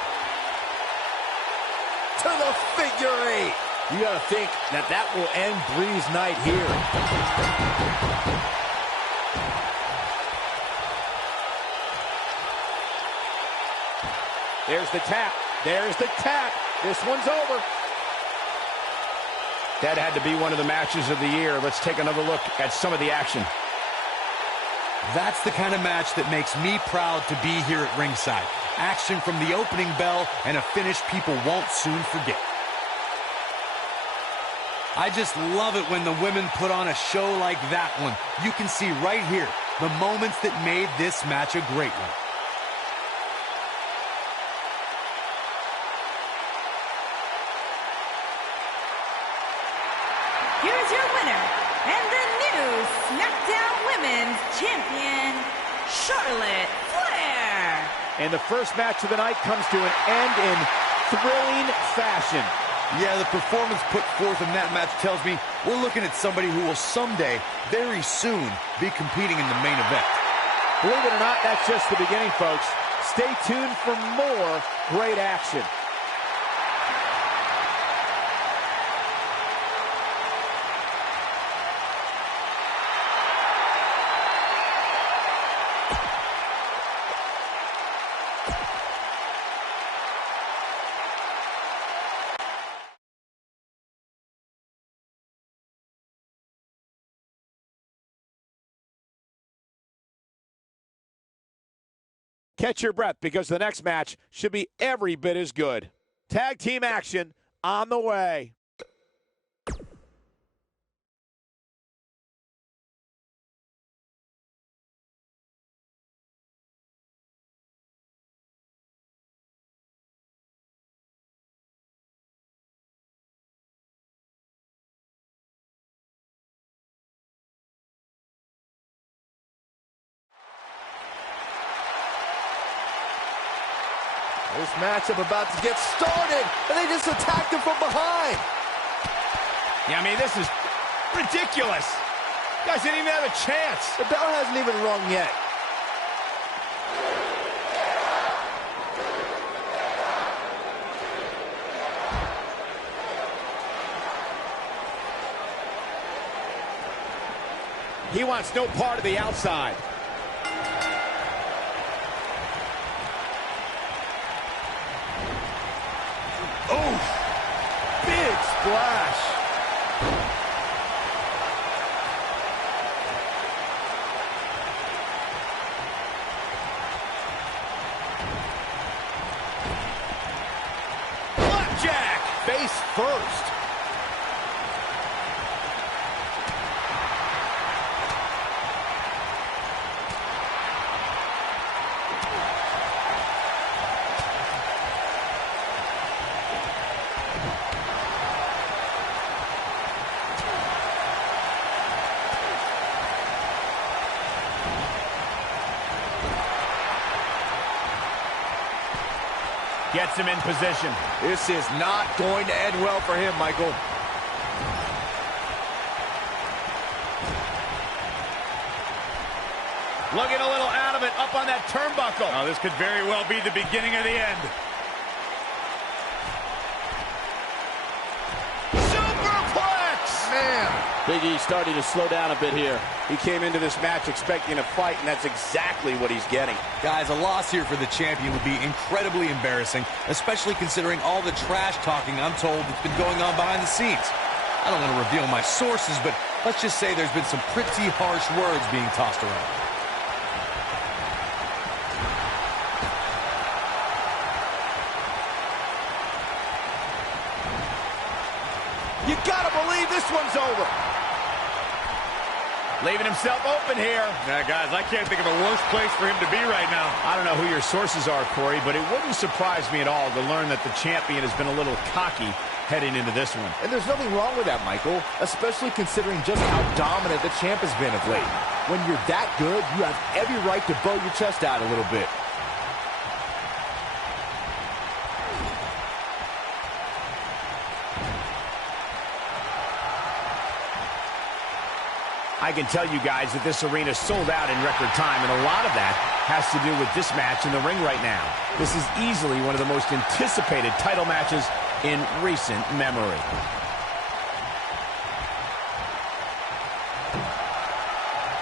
To the figure 8. You got to think that that will end Bree's night here. There's the tap. There's the tap. This one's over. That had to be one of the matches of the year. Let's take another look at some of the action. That's the kind of match that makes me proud to be here at ringside. Action from the opening bell and a finish people won't soon forget. I just love it when the women put on a show like that one. You can see right here the moments that made this match a great one. Here's your winner, and the new SmackDown Women's Champion, Charlotte Flair. And the first match of the night comes to an end in thrilling fashion. Yeah, the performance put forth in that match tells me we're looking at somebody who will someday, very soon, be competing in the main event. Believe it or not, that's just the beginning, folks. Stay tuned for more great action. Catch your breath, because the next match should be every bit as good. Tag team action on the way. This matchup about to get started, and they just attacked him from behind. Yeah, I mean, this is ridiculous. You guys didn't even have a chance. The bell hasn't even rung yet. He wants no part of the outside. Oh, big splash. Blackjack! Face first. Gets him in position. This is not going to end well for him, Michael. Looking a little out of it, up on that turnbuckle. Oh, this could very well be the beginning of the end. Superplex! Man. Big E starting to slow down a bit here. He came into this match expecting a fight, and that's exactly what he's getting. Guys, a loss here for the champion would be incredibly embarrassing, especially considering all the trash talking I'm told that's been going on behind the scenes. I don't want to reveal my sources, but let's just say there's been some pretty harsh words being tossed around. You gotta believe this one's over. Leaving himself open here. Yeah, guys, I can't think of a worse place for him to be right now. I don't know who your sources are, Corey, but it wouldn't surprise me at all to learn that the champion has been a little cocky heading into this one. And there's nothing wrong with that, Michael, especially considering just how dominant the champ has been of late. When you're that good, you have every right to bow your chest out a little bit. I can tell you guys that this arena sold out in record time, and a lot of that has to do with this match in the ring right now. This is easily one of the most anticipated title matches in recent memory.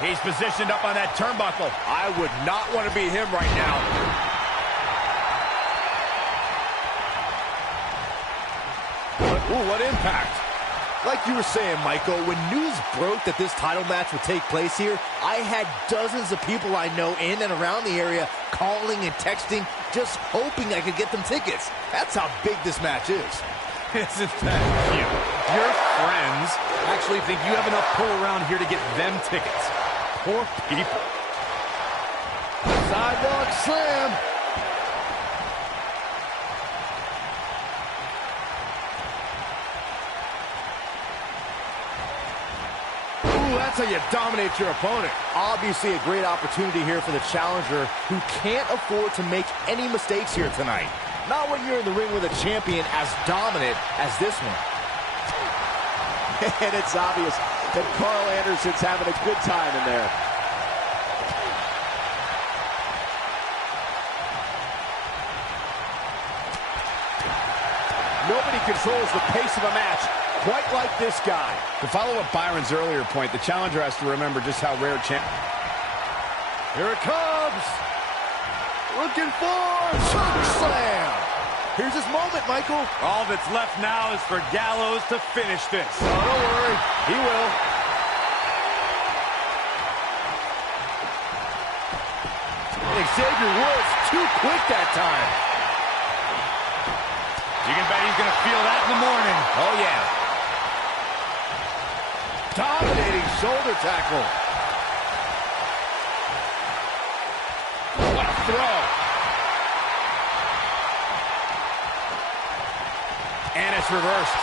He's positioned up on that turnbuckle. I would not want to be him right now. Ooh, what impact. Like you were saying, Michael, when news broke that this title match would take place here, I had dozens of people I know in and around the area calling and texting, just hoping I could get them tickets. That's how big this match is. Isn't that cute? Your friends actually think you have enough pull around here to get them tickets. Poor people. Sidewalk slam. That's how you dominate your opponent. Obviously a great opportunity here for the challenger who can't afford to make any mistakes here tonight. Not when you're in the ring with a champion as dominant as this one. And it's obvious that Carl Anderson's having a good time in there. Nobody controls the pace of a match quite like this guy. To follow up Byron's earlier point, the challenger has to remember just how rare champ... Here it comes. Looking for choke slam. Here's his moment, Michael. All that's left now is for Gallows to finish this. Oh, don't worry. He will. Xavier Woods too quick that time. You can bet he's going to feel that in the morning. Oh, yeah. Dominating shoulder tackle. What a throw. And it's reversed.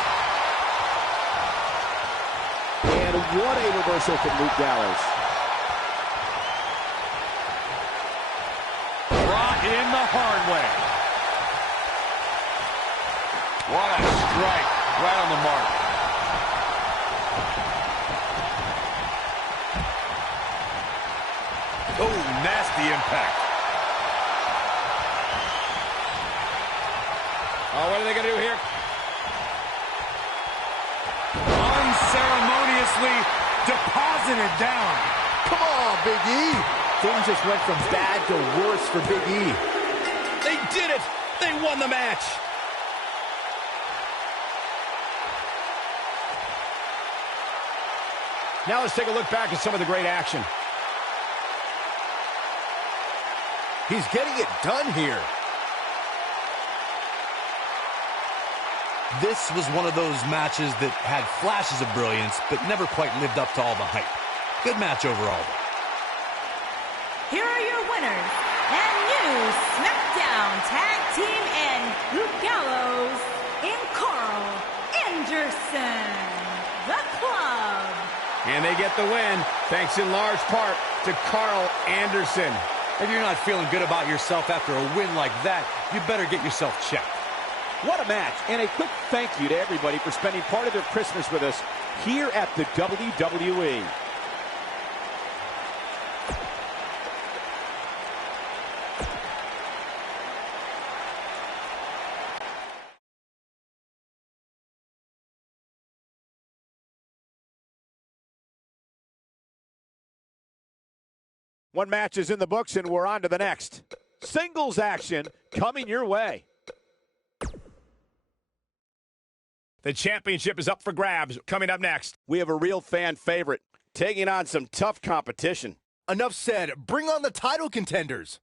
And what a reversal from Luke Gallows. Brought in the hard way. What a strike. Right on the mark. Oh, nasty impact. Oh, what are they going to do here? Unceremoniously deposited down. Come on, Big E. Things just went from bad to worse for Big E. They did it. They won the match. Now let's take a look back at some of the great action. He's getting it done here. This was one of those matches that had flashes of brilliance, but never quite lived up to all the hype. Good match overall. Here are your winners and new SmackDown Tag Team and Luke Gallows and Carl Anderson, the Club. And they get the win, thanks in large part to Carl Anderson. If you're not feeling good about yourself after a win like that, you better get yourself checked. What a match, and a quick thank you to everybody for spending part of their Christmas with us here at the WWE. One match is in the books, and we're on to the next. Singles action coming your way. The championship is up for grabs. Coming up next, We have a real fan favorite taking on some tough competition. Enough said. Bring on the title contenders.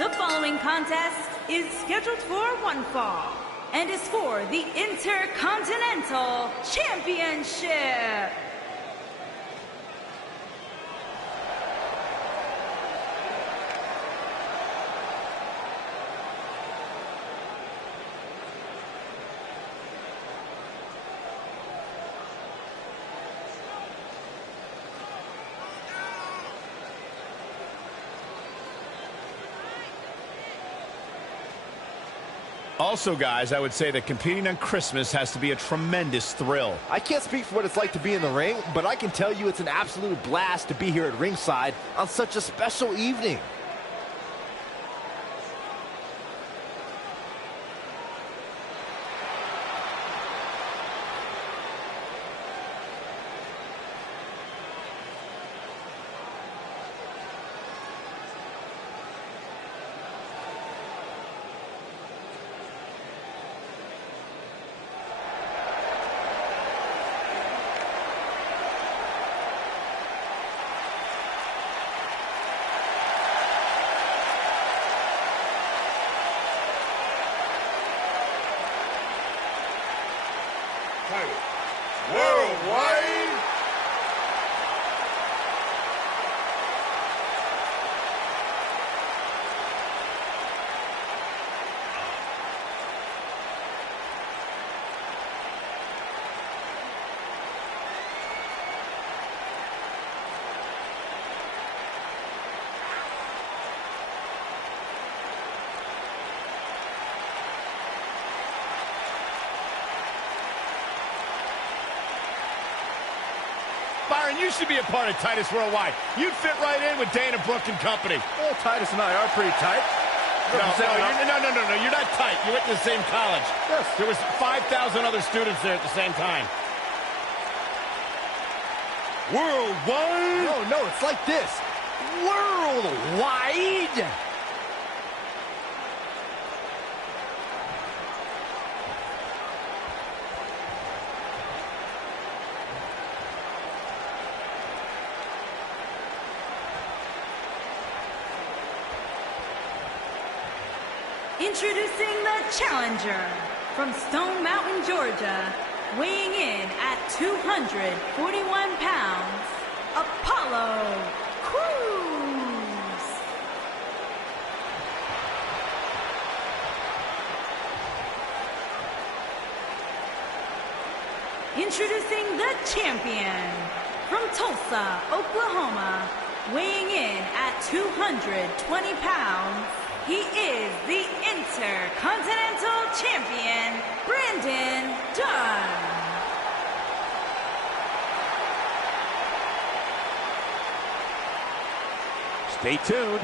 The following contest is scheduled for one fall and is for the Intercontinental Championship. also, guys, I would say that competing on Christmas has to be a tremendous thrill. I can't speak for what it's like to be in the ring, but I can tell you it's an absolute blast to be here at ringside on such a special evening. Worldwide. Byron, you should be a part of Titus Worldwide. You'd fit right in with Dana Brooke and company. Well, Titus and I are pretty tight. No, you're not tight. You went to the same college. Yes. There was 5,000 other students there at the same time. Worldwide? No, it's like this. Worldwide. Introducing the challenger from Stone Mountain, Georgia, weighing in at 241 pounds, Apollo Crews. Introducing the champion from Tulsa, Oklahoma, weighing in at 220 pounds, he is the Intercontinental Champion, Brandon Dunn. Stay tuned.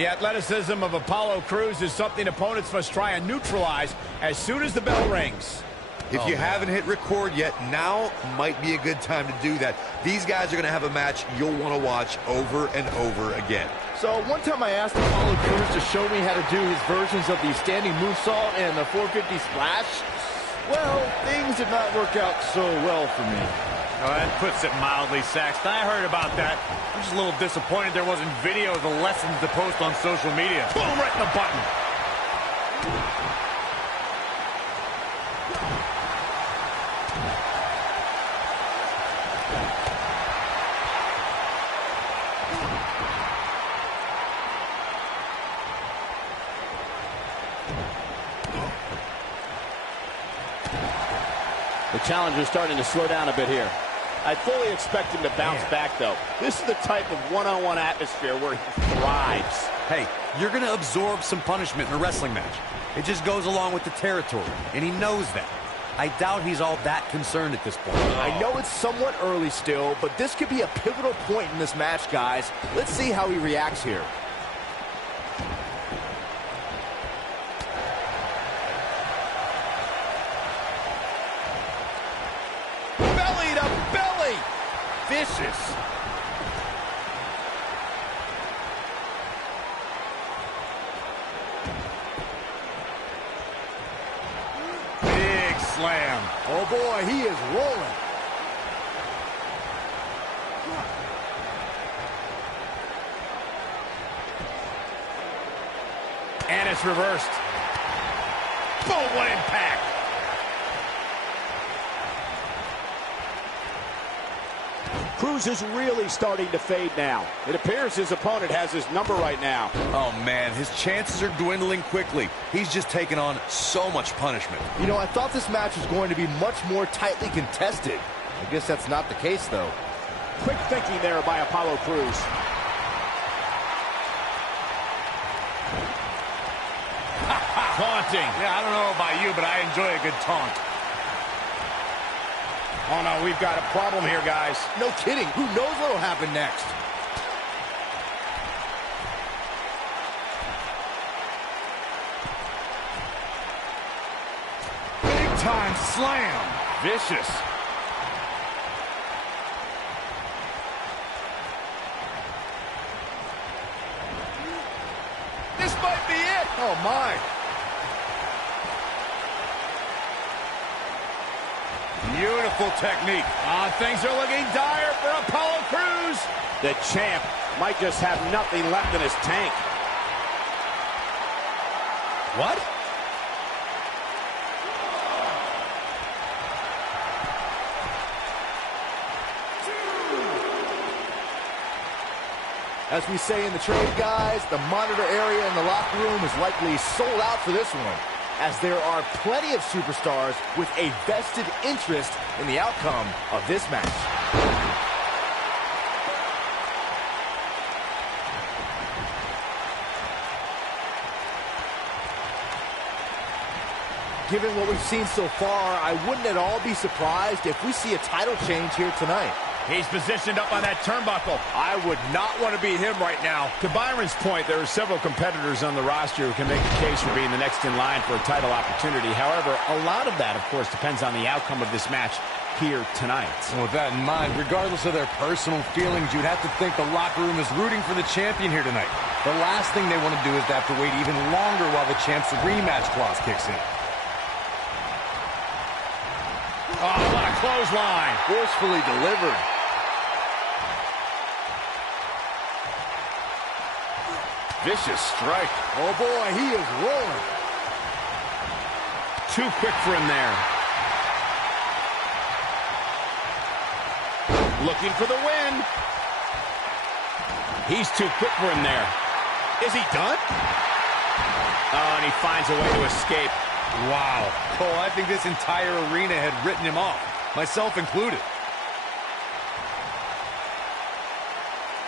The athleticism of Apollo Crews is something opponents must try and neutralize as soon as the bell rings. If you haven't hit record yet, now might be a good time to do that. These guys are going to have a match you'll want to watch over and over again. So one time I asked Apollo Crews to show me how to do his versions of the standing moonsault and the 450 splash. Well, things did not work out so well for me. Oh, that puts it mildly, Saxton. I heard about that. I'm just a little disappointed there wasn't video of the lessons to post on social media. Boom, right in the button. The challenger's starting to slow down a bit here. I fully expect him to bounce back, though. This is the type of one-on-one atmosphere where he thrives. Hey, you're going to absorb some punishment in a wrestling match. It just goes along with the territory, and he knows that. I doubt he's all that concerned at this point. I know it's somewhat early still, but this could be a pivotal point in this match, guys. Let's see how he reacts here. Belly to belly. Vicious. Big slam. Oh boy, he is rolling. And it's reversed. Boom, what impact. Cruz is really starting to fade now. It appears his opponent has his number right now. Oh, man, his chances are dwindling quickly. He's just taken on so much punishment. You know, I thought this match was going to be much more tightly contested. I guess that's not the case, though. Quick thinking there by Apollo Crews. Taunting. Yeah, I don't know about you, but I enjoy a good taunt. Oh, no, we've got a problem here, guys. No kidding. Who knows what'll happen next? Big time slam. Vicious. This might be it. Oh, my. Beautiful technique. Things are looking dire for Apollo Crews. The champ might just have nothing left in his tank. What? As we say in the trade, guys, the monitor area in the locker room is likely sold out for this one, as there are plenty of superstars with a vested interest in the outcome of this match. Given what we've seen so far, I wouldn't at all be surprised if we see a title change here tonight. He's positioned up on that turnbuckle. I would not want to be him right now. To Byron's point, there are several competitors on the roster who can make the case for being the next in line for a title opportunity. However, a lot of that, of course, depends on the outcome of this match here tonight. Well, with that in mind, regardless of their personal feelings, you'd have to think the locker room is rooting for the champion here tonight. The last thing they want to do is to have to wait even longer while the champ's rematch clause kicks in. Oh, what a clothesline. Forcefully delivered. Vicious strike. Oh boy, he is rolling. Too quick for him there. Looking for the win. He's too quick for him there. Is he done? Oh, and he finds a way to escape. Wow. Cole, I think this entire arena had written him off, myself included.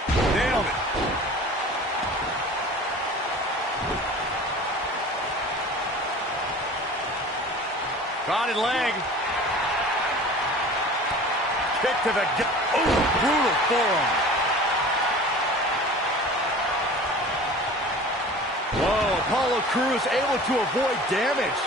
Nailed it. Crowded leg. Kick to the gut. Oh, brutal forearm. Whoa, Apollo Crews able to avoid damage.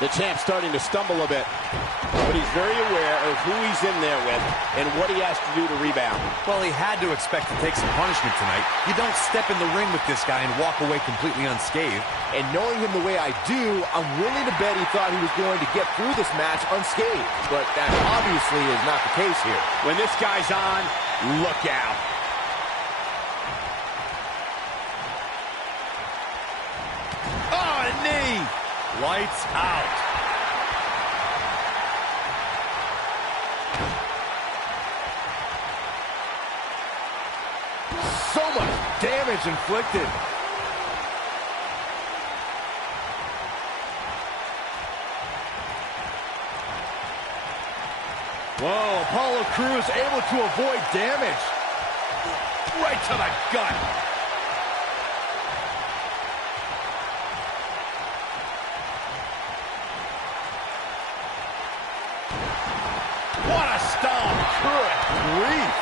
The champ's starting to stumble a bit, but he's very aware of who he's in there with and what he has to do to rebound. Well, he had to expect to take some punishment tonight. You don't step in the ring with this guy and walk away completely unscathed. And knowing him the way I do, I'm willing to bet he thought he was going to get through this match unscathed. But that obviously is not the case here. When this guy's on, look out. Oh, a knee! Lights out. So much damage inflicted. Whoa, Apollo Crews able to avoid damage. Right to the gut. What a stomp. Good grief.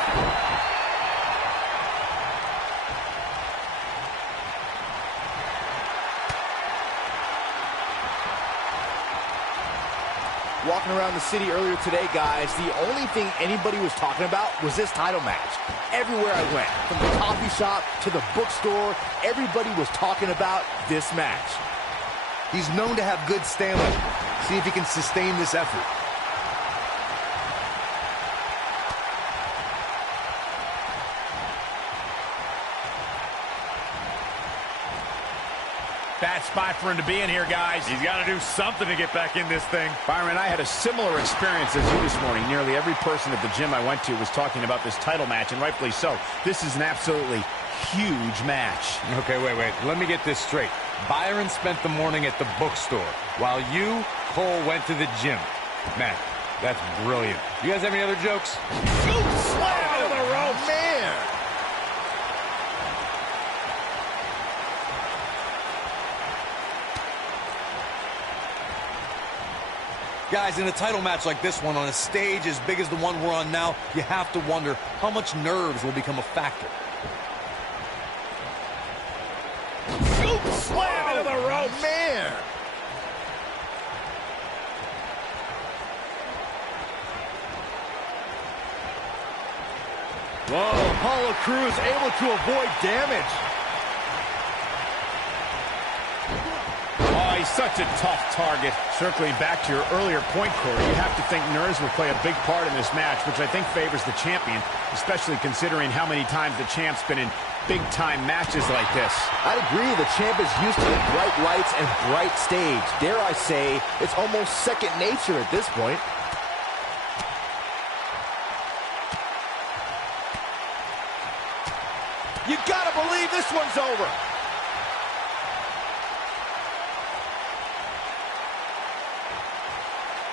Walking around the city earlier today, guys, the only thing anybody was talking about was this title match. Everywhere I went, from the coffee shop to the bookstore, everybody was talking about this match. He's known to have good stamina. See if he can sustain this effort. Bad spot for him to be in here, guys. He's got to do something to get back in this thing. Byron, I had a similar experience as you this morning. Nearly every person at the gym I went to was talking about this title match, and rightfully so. This is an absolutely huge match. Okay, wait. Let me get this straight. Byron spent the morning at the bookstore, while you, Cole, went to the gym. Man, that's brilliant. You guys have any other jokes? Slam into the rope, man. Guys, in a title match like this one, on a stage as big as the one we're on now, you have to wonder how much nerves will become a factor. Slam into the rope, man. Whoa, Apollo Crews able to avoid damage. Oh, he's such a tough target. Circling back to your earlier point, Corey, you have to think nerves will play a big part in this match, which I think favors the champion, especially considering how many times the champ's been in big-time matches like this. I'd agree, the champ is used to the bright lights and bright stage. Dare I say, it's almost second nature at this point. You gotta believe this one's over.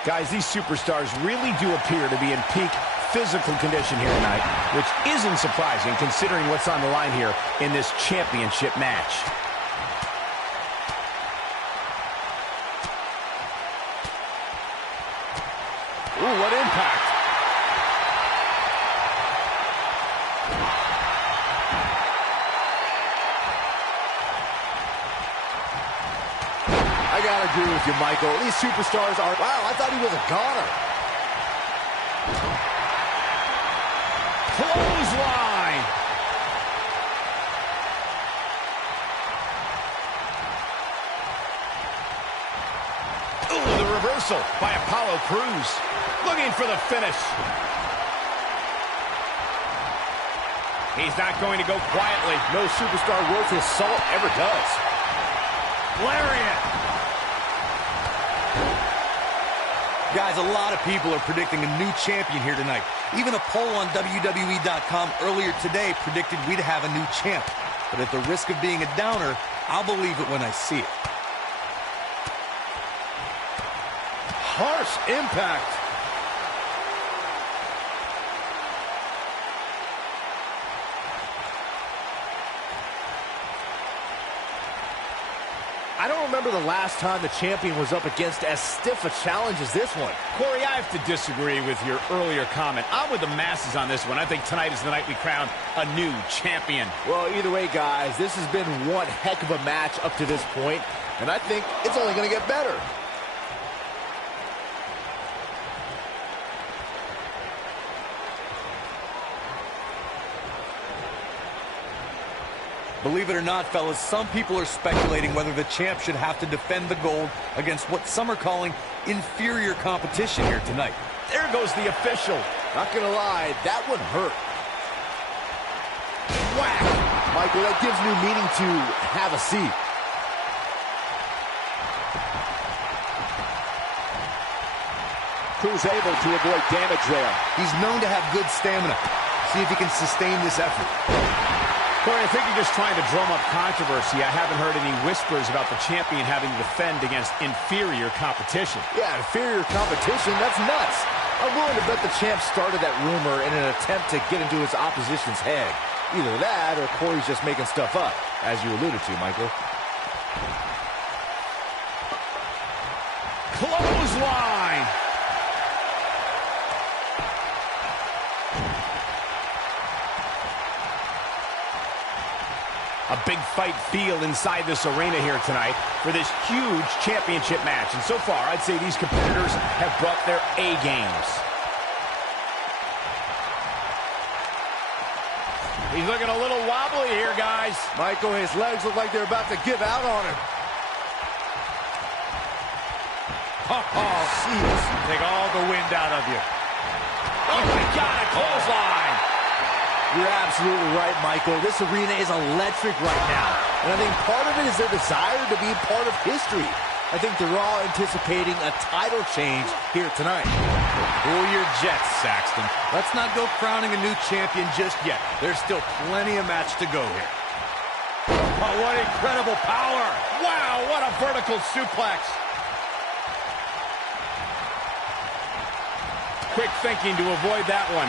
Guys, these superstars really do appear to be in peak physical condition here tonight, which isn't surprising considering what's on the line here in this championship match. Ooh, what impact. I gotta agree with you, Michael. These superstars are... Wow, I thought he was a goner. Clothesline! Ooh, the reversal by Apollo Crews. Looking for the finish. He's not going to go quietly. No superstar worth his salt ever does. Lariat! Guys, a lot of people are predicting a new champion here tonight. Even a poll on WWE.com earlier today predicted we'd have a new champ. But at the risk of being a downer, I'll believe it when I see it. Harsh impact. I don't remember the last time the champion was up against as stiff a challenge as this one. Corey, I have to disagree with your earlier comment. I'm with the masses on this one. I think tonight is the night we crown a new champion. Well, either way, guys, this has been one heck of a match up to this point, and I think it's only going to get better. Believe it or not, fellas, some people are speculating whether the champ should have to defend the gold against what some are calling inferior competition here tonight. There goes the official. Not gonna lie, that one hurt. Whack! Michael, that gives new meaning to have a seat. Cruz able to avoid damage there. He's known to have good stamina. See if he can sustain this effort. Corey, I think you're just trying to drum up controversy. I haven't heard any whispers about the champion having to defend against inferior competition. Yeah, inferior competition, that's nuts. I'm willing to bet the champ started that rumor in an attempt to get into his opposition's head. Either that or Corey's just making stuff up, as you alluded to, Michael. Clothesline! A big fight feel inside this arena here tonight for this huge championship match. And so far, I'd say these competitors have brought their A games. He's looking a little wobbly here, guys. Michael, his legs look like they're about to give out on him. Oh, jeez. Take all the wind out of you. Oh, my God, a clothesline. You're absolutely right, Michael. This arena is electric right now. And I think part of it is their desire to be part of history. I think they're all anticipating a title change here tonight. Cool your jets, Saxton. Let's not go crowning a new champion just yet. There's still plenty of match to go here. Oh, what incredible power. Wow, what a vertical suplex. Quick thinking to avoid that one.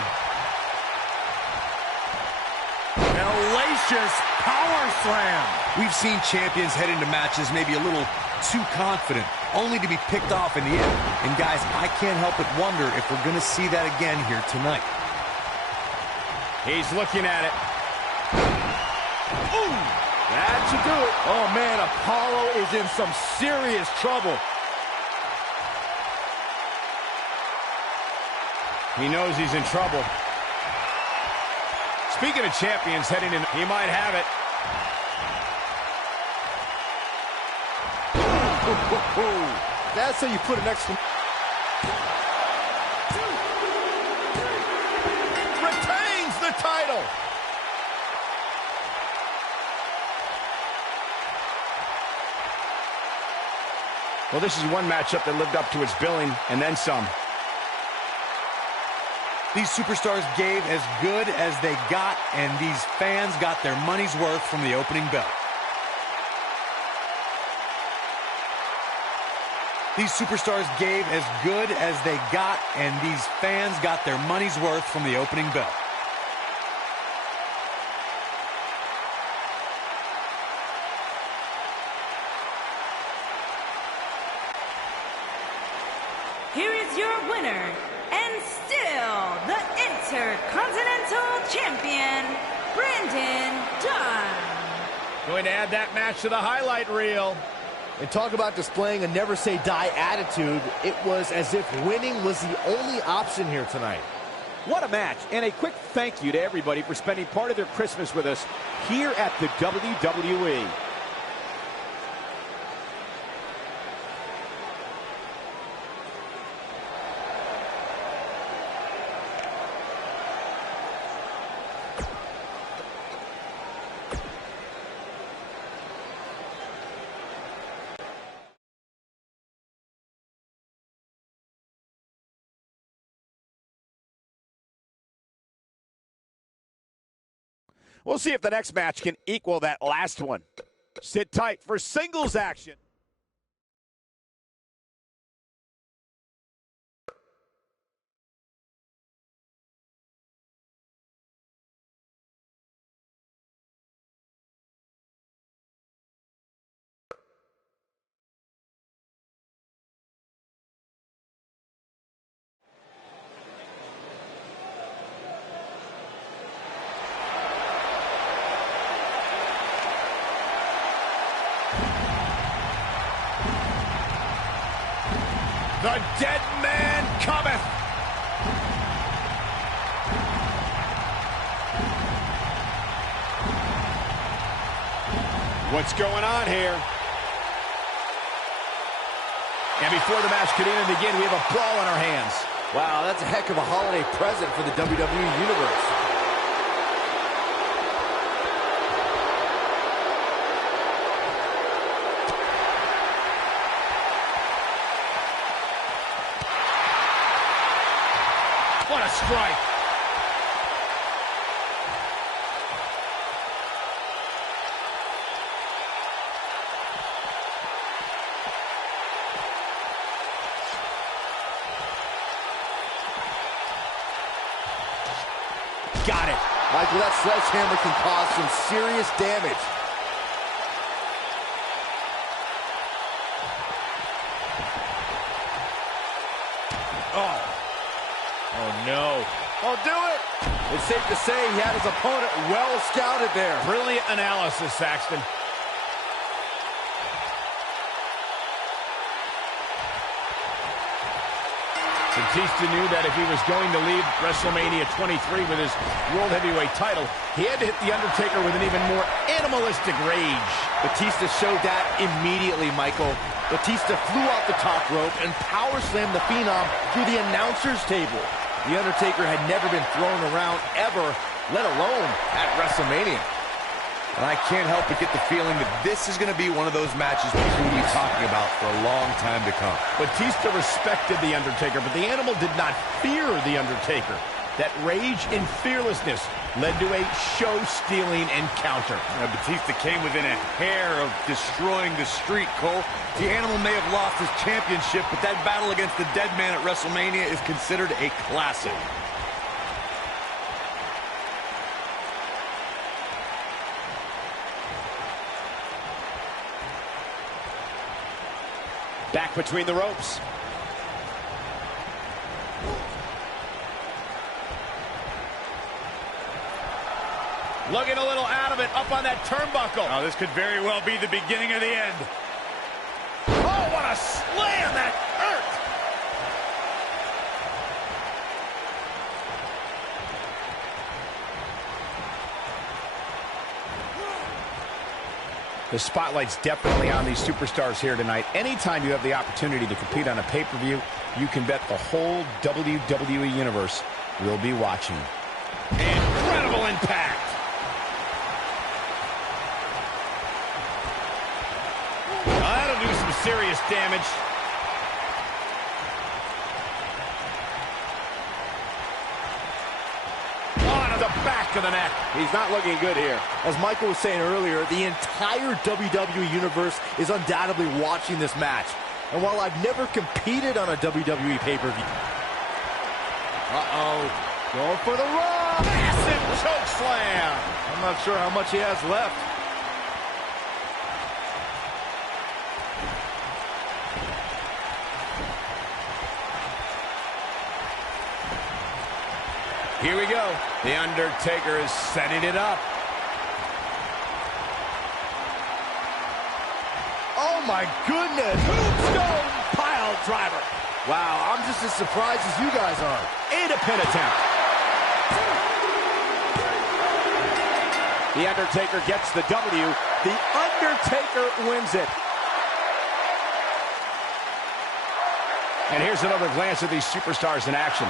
Hellacious power slam. We've seen champions head into matches maybe a little too confident, only to be picked off in the end. And guys, I can't help but wonder if we're going to see that again here tonight. He's looking at it. Ooh, that should do it. Oh, man, Apollo is in some serious trouble. He knows he's in trouble. Speaking of champions heading in, he might have it. That's how you put an exclamation. Retains the title. Well, this is one matchup that lived up to its billing and then some. These superstars gave as good as they got, and these fans got their money's worth from the opening bell. These superstars gave as good as they got, and these fans got their money's worth from the opening bell. Here is your winner, and still the Intercontinental Champion, Brandon Dunn. Going to add that match to the highlight reel. And talk about displaying a never-say-die attitude. It was as if winning was the only option here tonight. What a match, and a quick thank you to everybody for spending part of their Christmas with us here at the WWE. We'll see if the next match can equal that last one. Sit tight for singles action. The dead man cometh. what's going on here. And before the match could even begin, we have a brawl on our hands. Wow, that's a heck of a holiday present for the WWE Universe. What a strike. Got it. Michael, that sledgehammer can cause some serious damage. Oh, no. Don't do it. It's safe to say he had his opponent well scouted there. Brilliant analysis, Saxton. Batista knew that if he was going to leave WrestleMania 23 with his World Heavyweight title, he had to hit The Undertaker with an even more animalistic rage. Batista showed that immediately, Michael. Batista flew off the top rope and power slammed the Phenom through the announcer's table. The Undertaker had never been thrown around ever, let alone at WrestleMania. And I can't help but get the feeling that this is going to be one of those matches people will be talking about for a long time to come. Batista respected The Undertaker, but the animal did not fear The Undertaker. That rage and fearlessness led to a show-stealing encounter. Batista came within a hair of destroying the Streak, Cole. The animal may have lost his championship, but that battle against the Dead Man at WrestleMania is considered a classic. Back between the ropes. Looking a little out of it, up on that turnbuckle. Oh, this could very well be the beginning of the end. Oh, what a slam! That hurt! The spotlight's definitely on these superstars here tonight. Anytime you have the opportunity to compete on a pay-per-view, you can bet the whole WWE Universe will be watching. Incredible impact! That'll do some serious damage. On the back of the neck. He's not looking good here. As Michael was saying earlier, the entire WWE Universe is undoubtedly watching this match. And while I've never competed on a WWE pay-per-view... Going for the run. Massive choke slam. I'm not sure how much he has left. Here we go. The Undertaker is setting it up. Oh my goodness! Tombstone pile driver. Wow, I'm just as surprised as you guys are. And a pin attempt. The Undertaker gets the W. The Undertaker wins it. And here's another glance at these superstars in action.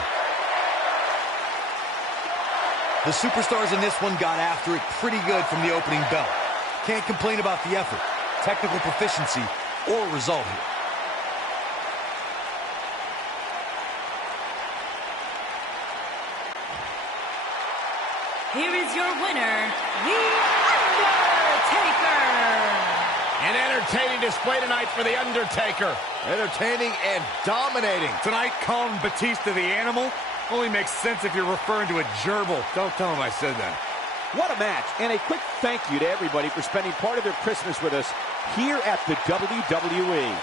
The superstars in this one got after it pretty good from the opening bell. Can't complain about the effort, technical proficiency, or result here. Here is your winner, The Undertaker. An entertaining display tonight for The Undertaker. Entertaining and dominating. Tonight, calling Batista the animal only makes sense if you're referring to a gerbil. Don't tell him I said that. What a match. And a quick thank you to everybody for spending part of their Christmas with us here at the WWE.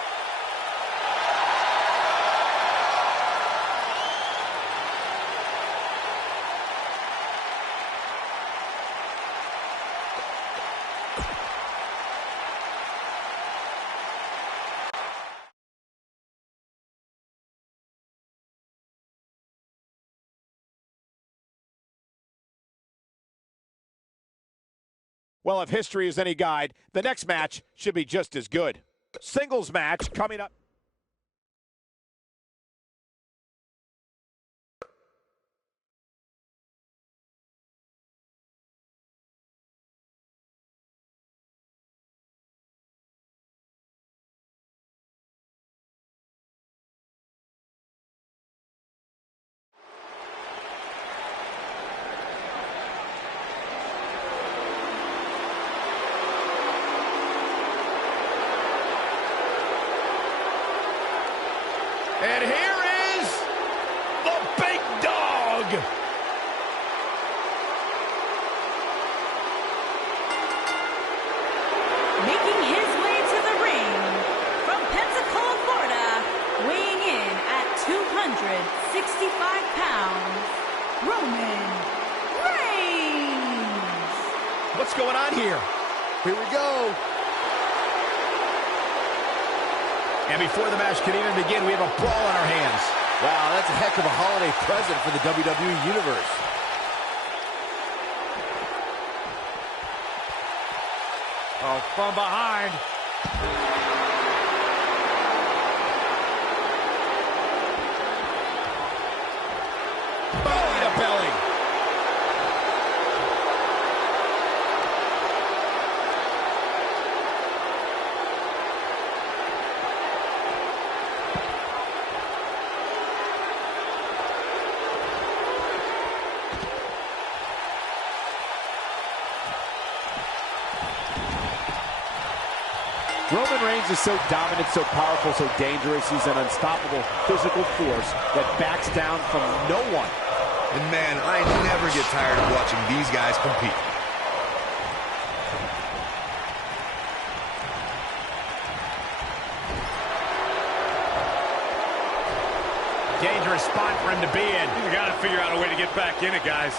Well, if history is any guide, the next match should be just as good. Singles match coming up. And here is the big dog. Making his way to the ring from Pensacola, Florida, weighing in at 265 pounds, Roman Reigns. What's going on here? Here we go. And before the match can even begin, we have a brawl on our hands. Wow, that's a heck of a holiday present for the WWE Universe. Oh, from behind. Belly to belly. Roman Reigns is so dominant, so powerful, so dangerous. He's an unstoppable physical force that backs down from no one. And man, I never get tired of watching these guys compete. Dangerous spot for him to be in. You got to figure out a way to get back in it, guys.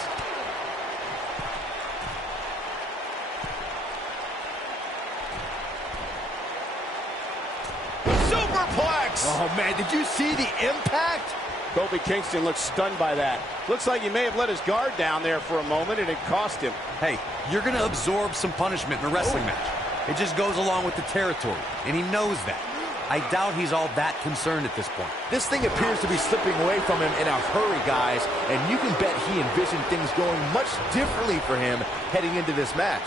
Oh, man, did you see the impact? Kofi Kingston looks stunned by that. Looks like he may have let his guard down there for a moment, and it cost him. Hey, you're going to absorb some punishment in a wrestling match. It just goes along with the territory, and he knows that. I doubt he's all that concerned at this point. This thing appears to be slipping away from him in a hurry, guys, and you can bet he envisioned things going much differently for him heading into this match.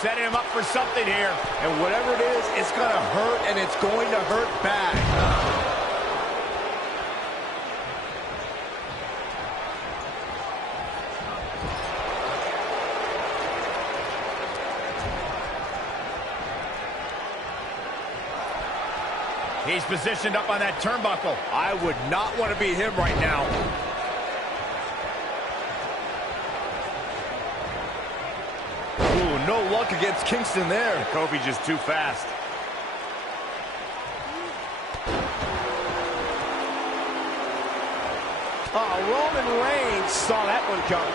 Setting him up for something here. And whatever it is, it's going to hurt, and it's going to hurt bad. He's positioned up on that turnbuckle. I would not want to be him right now. No luck against Kingston there. Kofi just too fast. Oh, Roman Reigns saw that one coming.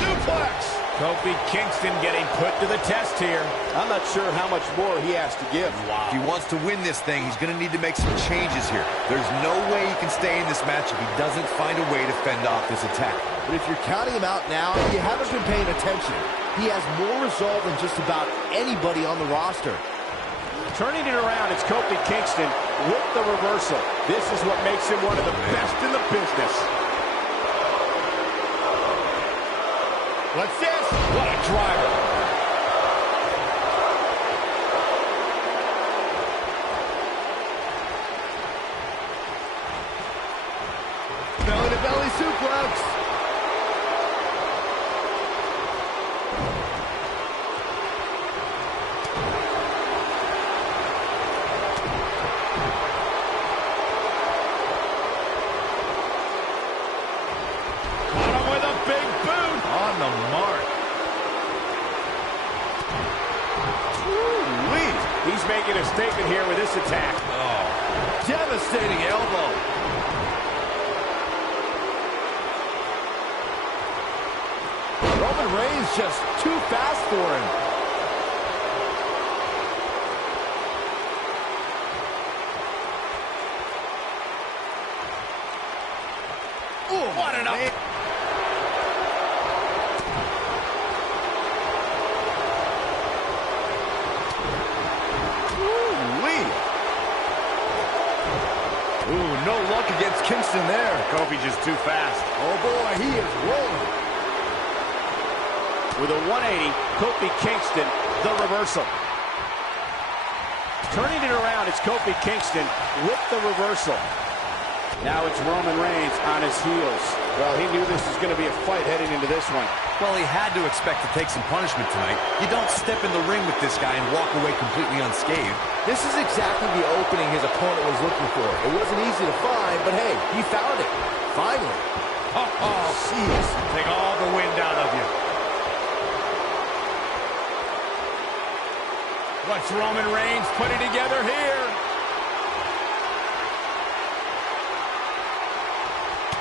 Suplex. Kofi Kingston getting put to the test here. I'm not sure how much more he has to give. If he wants to win this thing, he's going to need to make some changes here. There's no way he can stay in this match if he doesn't find a way to fend off this attack. But if you're counting him out now, you haven't been paying attention. He has more resolve than just about anybody on the roster. Turning it around, it's Kofi Kingston with the reversal. This is what makes him one of the best in the business. What's this? What a driver. Belly-to-belly suplex. He's making a statement here with this attack. Oh, devastating elbow. Roman Reigns just too fast for him. Ooh, what an up. Ooh, no luck against Kingston there. Kofi just too fast. Oh, boy, he is rolling. With a 180, Kofi Kingston, the reversal. Turning it around, it's Kofi Kingston with the reversal. Now it's Roman Reigns on his heels. Well, he knew this was going to be a fight heading into this one. Well, he had to expect to take some punishment tonight. You don't step in the ring with this guy and walk away completely unscathed. This is exactly the opening his opponent was looking for. It wasn't easy to find, but hey, he found it. Finally. Oh, jeez. Take all the wind out of you. What's Roman Reigns putting together here?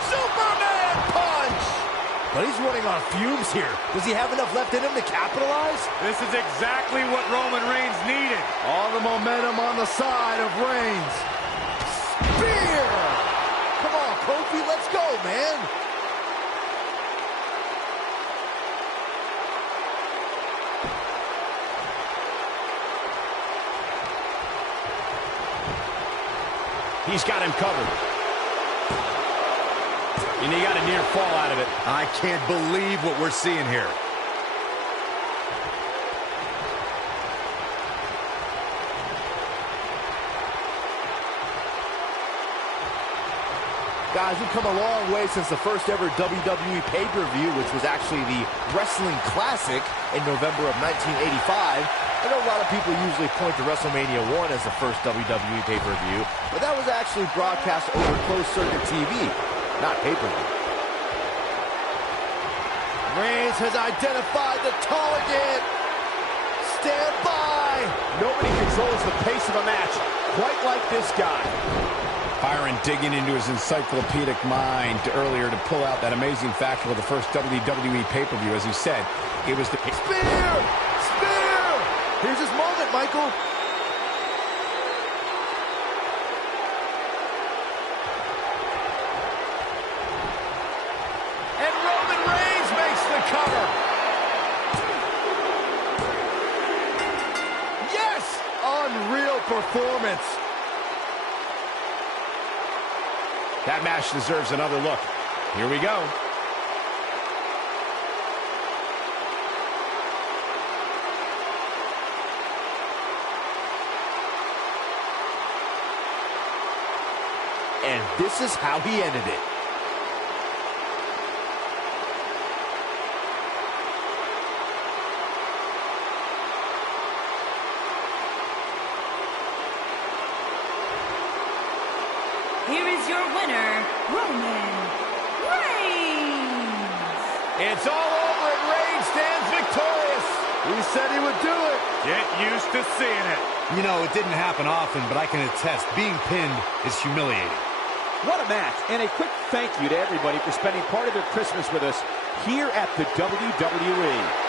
Superman punch! But he's running on fumes here. Does he have enough left in him to capitalize? This is exactly what Roman Reigns needed. All the momentum on the side of Reigns. Spear! Come on, Kofi, let's go, man. He's got him covered. And he got a near fall out of it. I can't believe what we're seeing here. Guys, we've come a long way since the first ever WWE pay-per-view, which was actually the Wrestling Classic in November of 1985. I know a lot of people usually point to WrestleMania 1 as the first WWE pay-per-view, but that was actually broadcast over closed-circuit TV, not pay-per-view. Reigns has identified the target. Stand by. Nobody controls the pace of a match quite like this guy. Byron digging into his encyclopedic mind earlier to pull out that amazing fact of the first WWE pay-per-view. As he said, it was the... Spear! Spear! Here's his moment, Michael. And Roman Reigns makes the cover. Yes! Unreal performance. That match deserves another look. Here we go. And this is how he ended it. Here is your winner, Roman Reigns. It's all over and Reigns stands victorious. He said he would do it. Get used to seeing it. You know, it didn't happen often, but I can attest, being pinned is humiliating. What a match, and a quick thank you to everybody for spending part of their Christmas with us here at the WWE.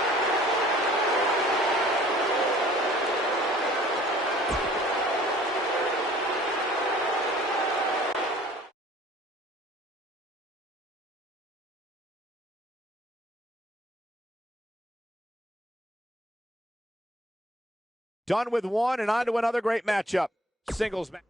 Done with one and on to another great matchup. Singles match.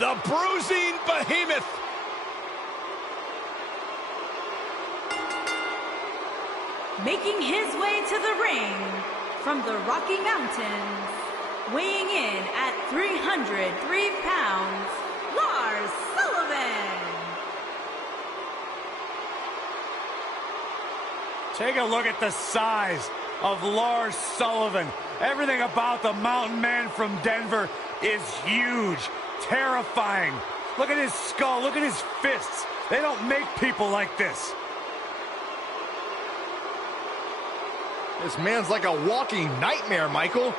The bruising behemoth. Making his way to the ring from the Rocky Mountains, weighing in at 303 pounds, Lars Sullivan. Take a look at the size of Lars Sullivan. Everything about the mountain man from Denver is huge, terrifying. Look at his skull, look at his fists. They don't make people like this. This man's like a walking nightmare, Michael.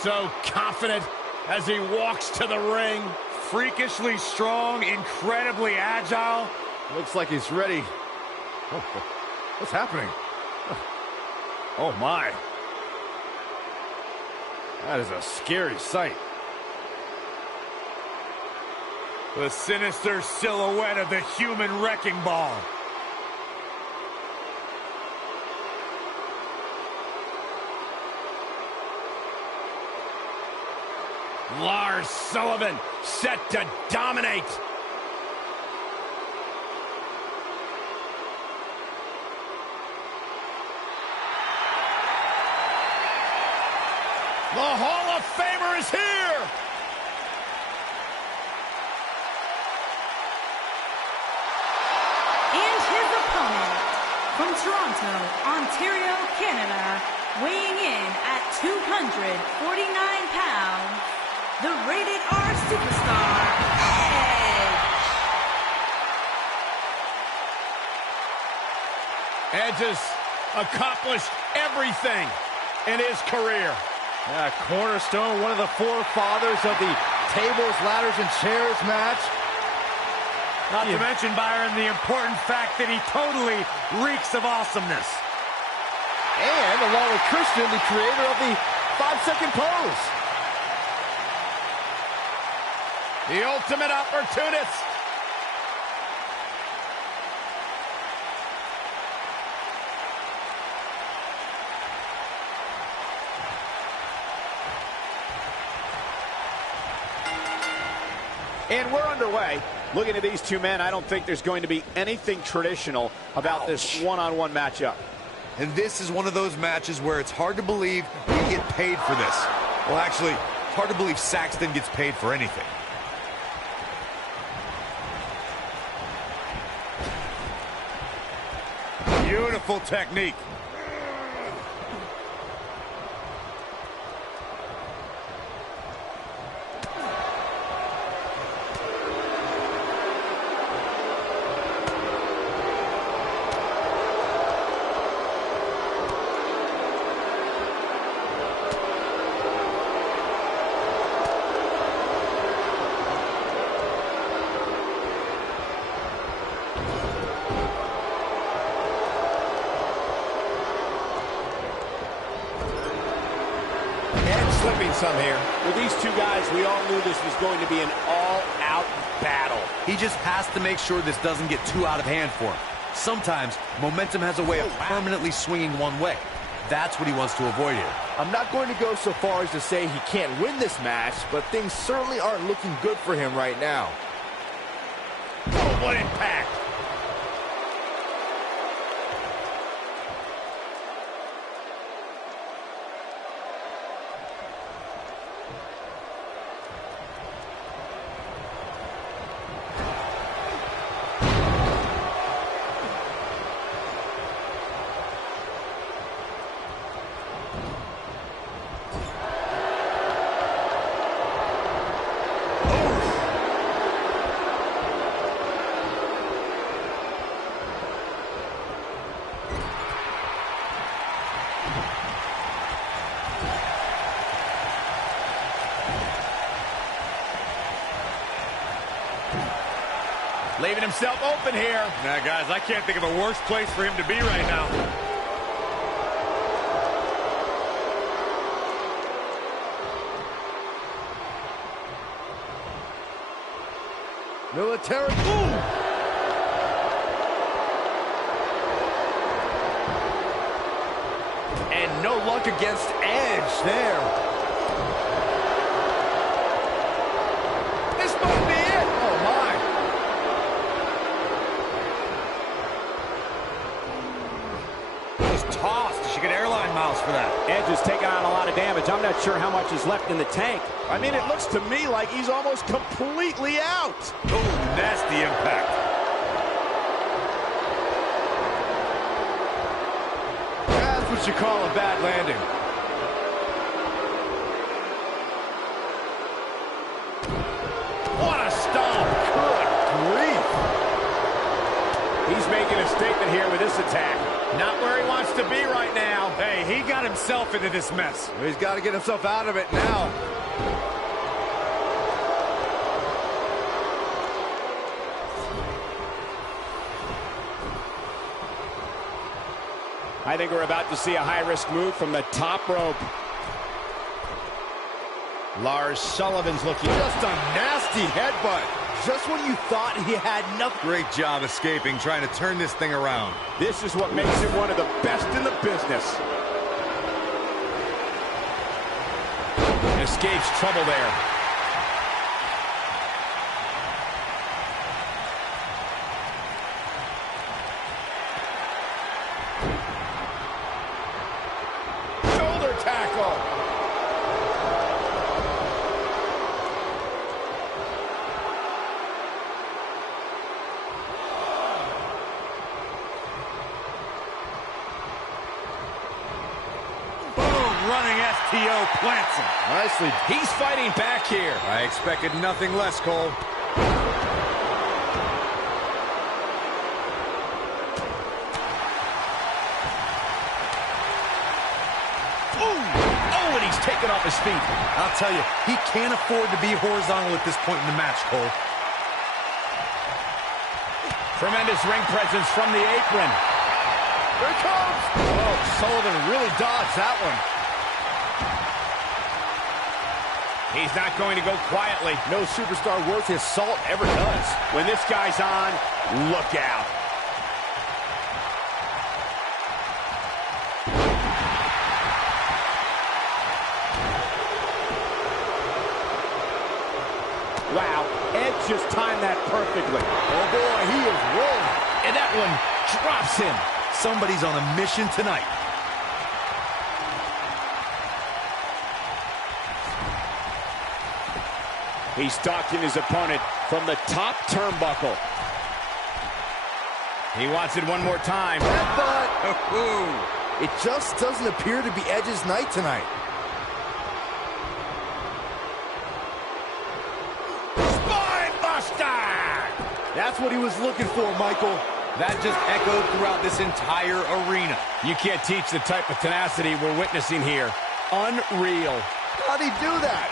So confident as he walks to the ring. Freakishly strong, incredibly agile. Looks like he's ready. Oh, what's happening? Oh, my. That is a scary sight. The sinister silhouette of the human wrecking ball. Lars Sullivan set to dominate. The Hall of Famer is here. And his opponent, from Toronto, Ontario, Canada, weighing in at 249 pounds, the Rated R Superstar, Edge. Edge has accomplished everything in his career. Yeah, cornerstone, one of the forefathers of the tables, ladders, and chairs match. Not to mention, Byron, the important fact that he totally reeks of awesomeness. And along with Christian, the creator of the 5-second pose. The ultimate opportunist. And we're underway. Looking at these two men, I don't think there's going to be anything traditional about this one-on-one matchup. And this is one of those matches where it's hard to believe we get paid for this. Well, actually, hard to believe Saxton gets paid for anything. Beautiful technique. Slipping some here. With these two guys, we all knew this was going to be an all-out battle. He just has to make sure this doesn't get too out of hand for him. Sometimes, momentum has a way of permanently swinging one way. That's what he wants to avoid here. I'm not going to go so far as to say he can't win this match, but things certainly aren't looking good for him right now. Oh, what impact. Leaving himself open here. Now, guys, I can't think of a worse place for him to be right now. Military boom! And no luck against Edge there. This might be it. Oh, my. Was tossed. She get airline miles for that. Edge has taken on a lot of damage. I'm not sure how much is left in the tank. I mean, it looks to me like he's almost completely out. Oh, nasty impact. what you call a bad landing. What a stomp. Good grief. He's making a statement here with this attack. Not where he wants to be right now. Hey, he got himself into this mess. He's got to get himself out of it now. I think we're about to see a high-risk move from the top rope. Lars Sullivan's looking. Just a nasty headbutt. Just when you thought he had nothing. Great job escaping, trying to turn this thing around. This is what makes him one of the best in the business. Escapes trouble there. Shoulder tackle. Running STO plants him. Nicely. He's fighting back here. I expected nothing less, Cole. Oh, and he's taken off his feet. I'll tell you, he can't afford to be horizontal at this point in the match, Cole. Tremendous ring presence from the apron. Here it comes. Oh, Sullivan really dodged that one. He's not going to go quietly. No superstar worth his salt ever does. When this guy's on, look out. Wow, Edge just timed that perfectly. Oh, boy, he is rolling. And that one drops him. Somebody's on a mission tonight. He's stalking his opponent from the top turnbuckle. He wants it one more time. It just doesn't appear to be Edge's night tonight. Spine buster! That's what he was looking for, Michael. That just echoed throughout this entire arena. You can't teach the type of tenacity we're witnessing here. Unreal. How'd he do that?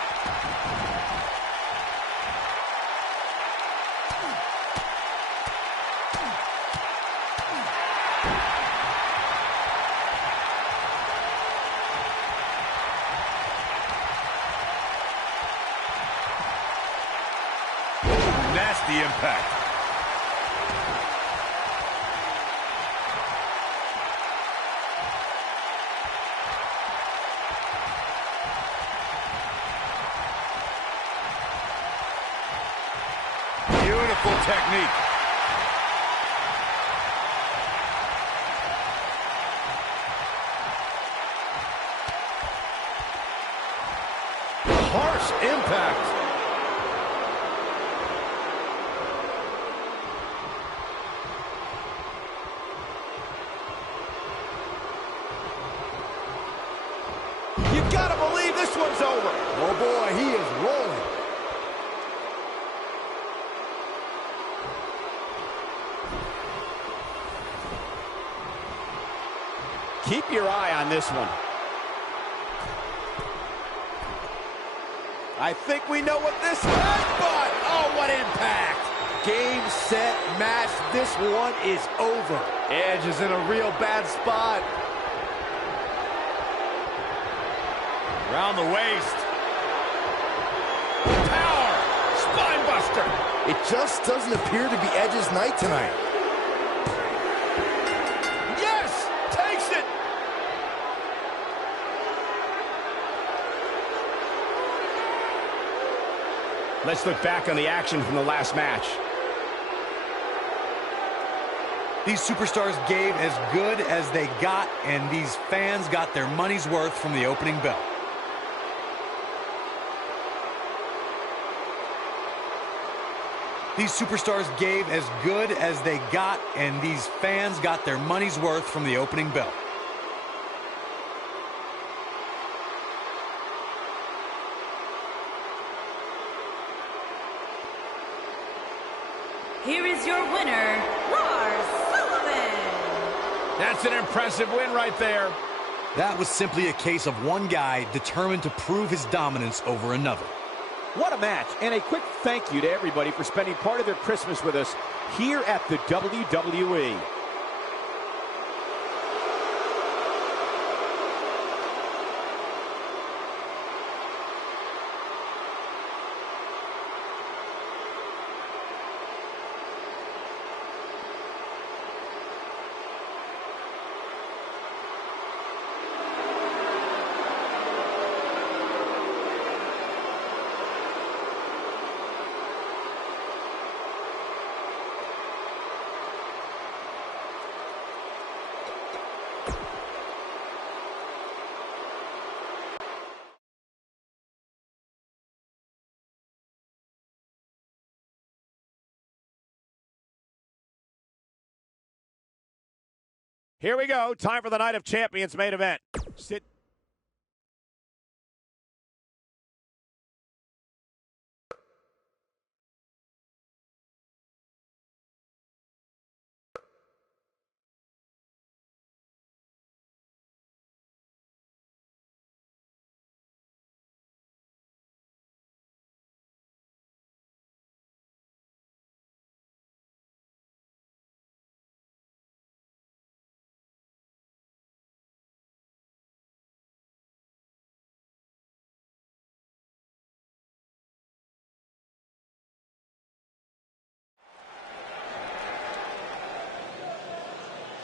Nasty impact. Beautiful technique. Harsh impact. You gotta believe this one's over. Oh, boy, he is rolling. Keep your eye on this one. I think we know what this headbutt. Oh, what impact. Game, set, match. This one is over. Edge is in a real bad spot. Around the waist. Power. Spine buster. It just doesn't appear to be Edge's night tonight. Yes. Takes it. Let's look back on the action from the last match. These superstars gave as good as they got, and these fans got their money's worth from the opening bell. These superstars gave as good as they got, and these fans got their money's worth from the opening bell. is your winner, Lars Sullivan. That's an impressive win right there. That was simply a case of one guy determined to prove his dominance over another. What a match, and a quick thank you to everybody for spending part of their Christmas with us here at the WWE. Here we go. Time for the Night of Champions main event. Sit.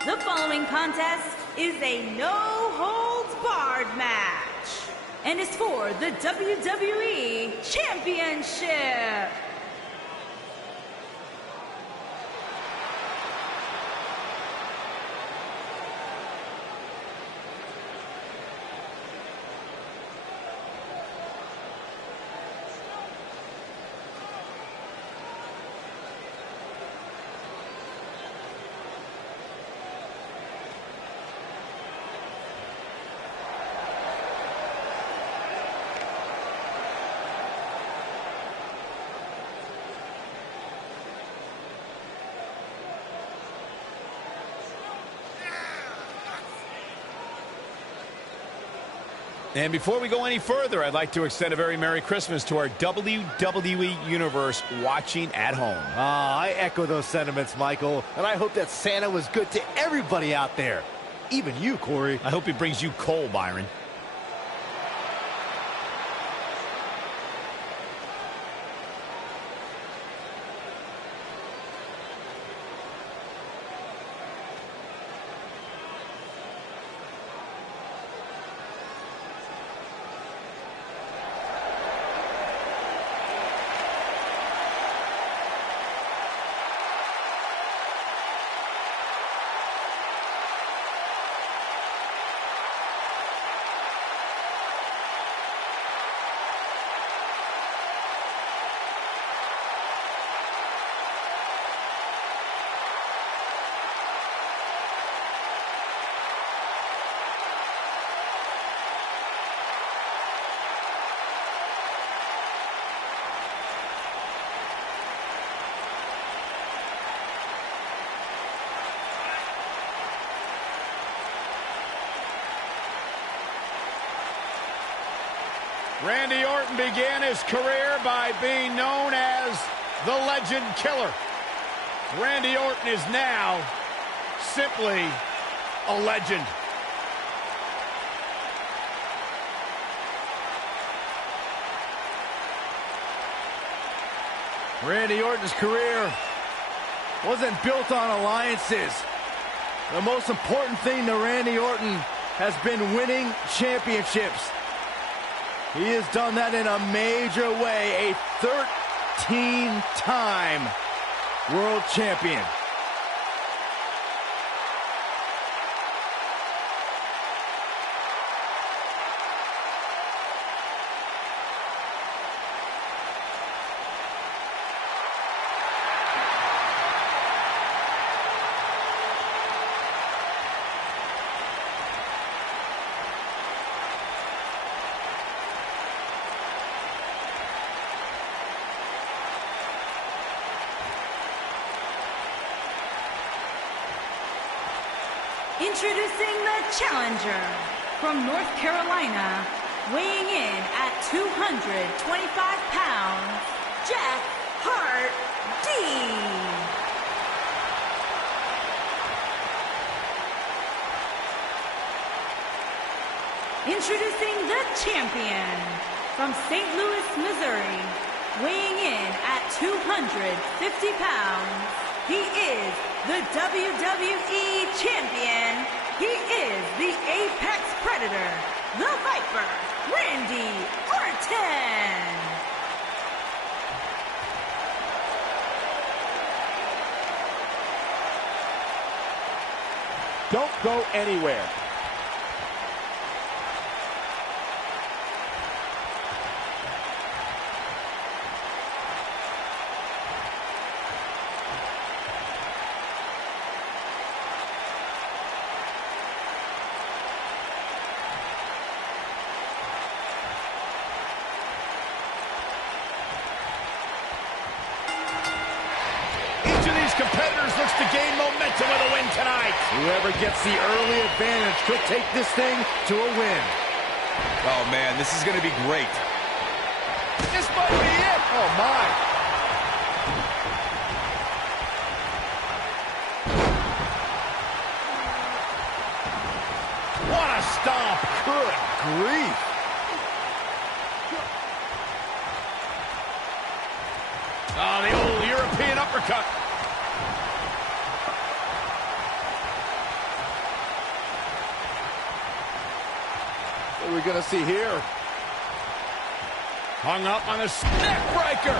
The following contest is a no-holds-barred match and is for the WWE Championship. And before we go any further, I'd like to extend a very Merry Christmas to our WWE Universe watching at home. I echo those sentiments, Michael, and I hope that Santa was good to everybody out there, even you, Corey. I hope he brings you coal, Byron. Randy Orton began his career by being known as the Legend Killer. Randy Orton is now simply a legend. Randy Orton's career wasn't built on alliances. The most important thing to Randy Orton has been winning championships. He has done that in a major way, a 13-time world champion. Introducing the challenger from North Carolina, weighing in at 225 pounds, Jeff Hardy. Introducing the champion from St. Louis, Missouri, weighing in at 250 pounds. He is the WWE Champion. He is the Apex Predator, the Viper, Randy Orton. Don't go anywhere. Competitors looks to gain momentum with a win tonight. Whoever gets the early advantage could take this thing to a win. Oh, man, this is going to be great. This might be it. Oh, my. What a stomp. Good grief. Oh, the old European uppercut. What are we going to see here? Hung up on a neck breaker.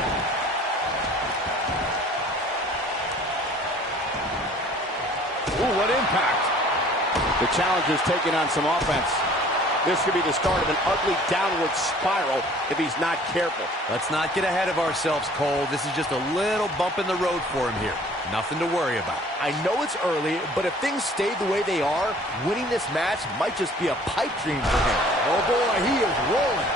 Ooh, what impact. The challenger's taking on some offense. This could be the start of an ugly downward spiral if he's not careful. Let's not get ahead of ourselves, Cole. This is just a little bump in the road for him here. Nothing to worry about. I know it's early, but if things stay the way they are, winning this match might just be a pipe dream for him. Oh, boy, he is rolling.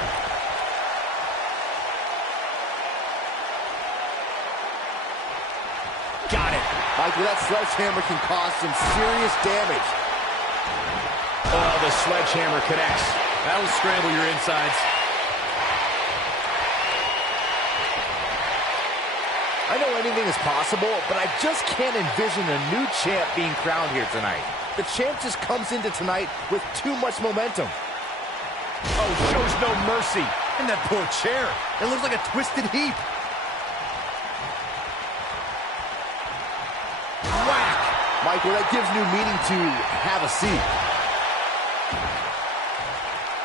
Got it. Michael, that sledgehammer can cause some serious damage. Oh, the sledgehammer connects. That'll scramble your insides. I know anything is possible, but I just can't envision a new champ being crowned here tonight. The champ just comes into tonight with too much momentum. Oh, shows no mercy. And that poor chair. It looks like a twisted heap. Whack! Michael, that gives new meaning to have a seat.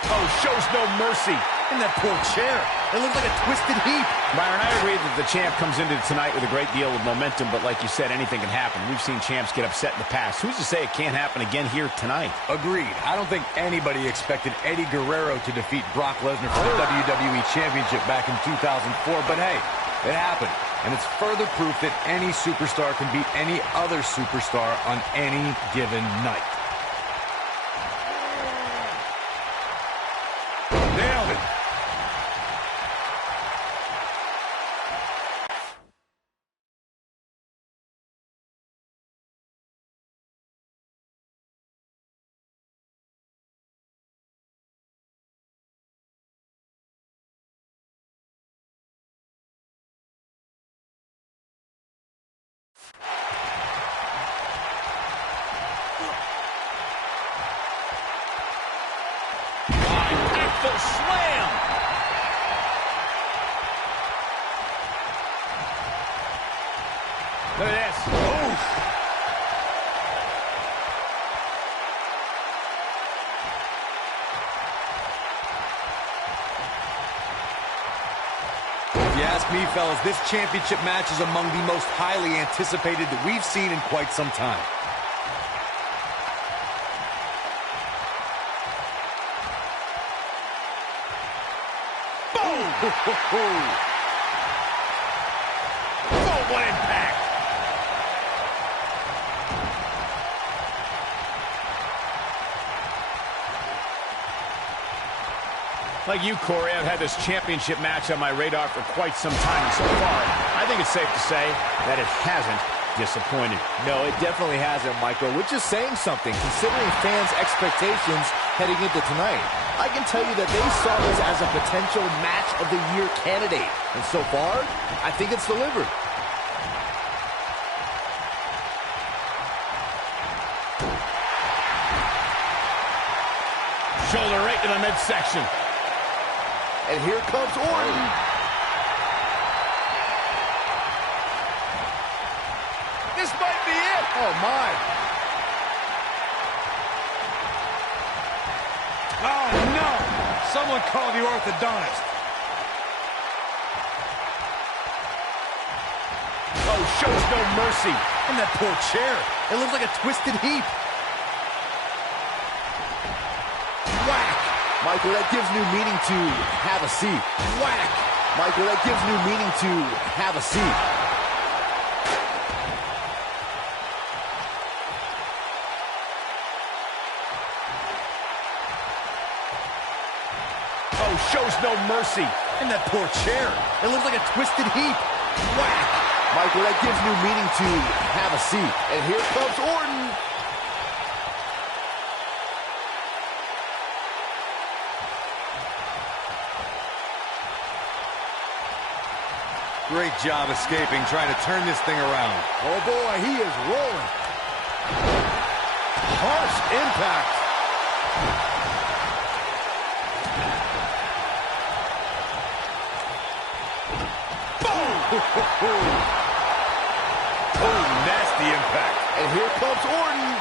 Oh, shows no mercy. And that poor chair. It looks like a twisted heap. Byron, I agree that the champ comes into tonight with a great deal of momentum, but like you said, anything can happen. We've seen champs get upset in the past. Who's to say it can't happen again here tonight? Agreed. I don't think anybody expected Eddie Guerrero to defeat Brock Lesnar for the WWE Championship back in 2004, but hey, it happened. And it's further proof that any superstar can beat any other superstar on any given night. Nailed it. Impactful slam. Look at this. Oof. If you ask me, fellas, this championship match is among the most highly anticipated that we've seen in quite some time. Oh, what impact. Like you, Corey, I've had this championship match on my radar for quite some time. And so far, I think it's safe to say that it hasn't disappointed. No, it definitely hasn't, Michael, which is saying something, considering fans' expectations heading into tonight. I can tell you that they saw this as a potential match of the year candidate. And so far, I think it's delivered. Shoulder right to the midsection. And here comes Orton. This might be it. Oh, my. Oh, no! Someone call the orthodontist. Oh, shows no mercy. And that poor chair. It looks like a twisted heap. Whack. Michael, that gives new meaning to have a seat. Whack. Michael, that gives new meaning to have a seat. Oh, shows no mercy. And that poor chair. It looks like a twisted heap. Whack. Michael, that gives new meaning to have a seat. And here comes Orton. Great job escaping, trying to turn this thing around. Oh, boy, he is rolling. Harsh impact. Oh, nasty impact. And here comes Orton.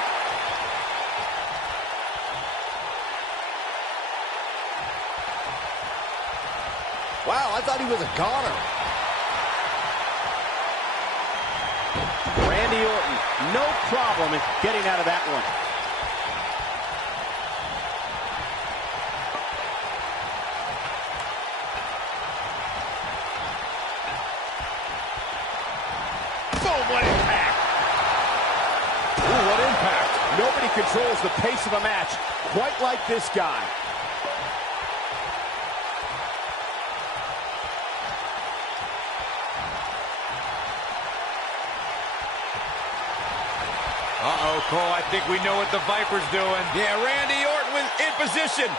Wow, I thought he was a goner. Randy Orton, no problem in getting out of that one. Boom, what impact. Ooh, what impact. Nobody controls the pace of a match quite like this guy. Uh-oh, Cole, I think we know what the Viper's doing. Yeah, Randy Orton in position.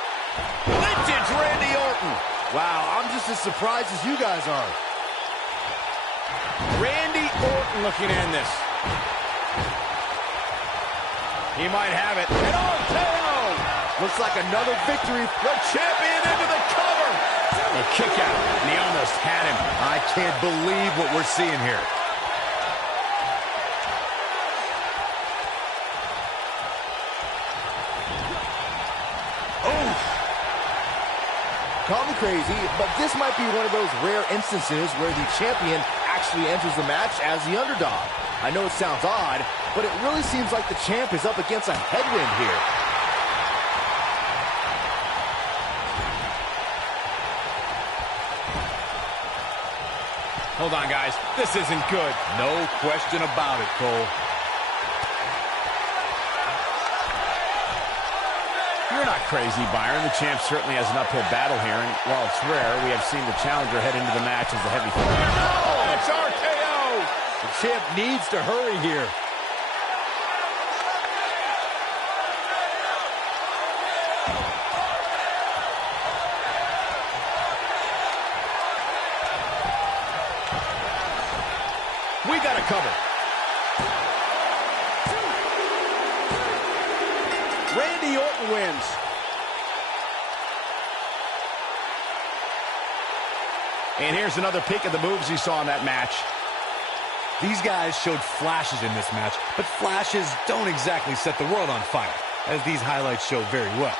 Vintage Randy Orton. Wow, I'm just as surprised as you guys are. Randy Orton looking in this. He might have it. And RKO. Looks like another victory. The champion into the cover. A kick out, and he almost had him. I can't believe what we're seeing here. Call me crazy, but this might be one of those rare instances where the champion actually enters the match as the underdog. I know it sounds odd, but it really seems like the champ is up against a headwind here. Hold on, guys. This isn't good. No question about it, Cole. You're not crazy, Byron. The champ certainly has an uphill battle here, and while it's rare, we have seen the challenger head into the match as the heavy favorite. Oh, it's RKO! The champ needs to hurry here. We got a cover. Randy Orton wins. And here's another peek at the moves he saw in that match. These guys showed flashes in this match, but flashes don't exactly set the world on fire, as these highlights show very well.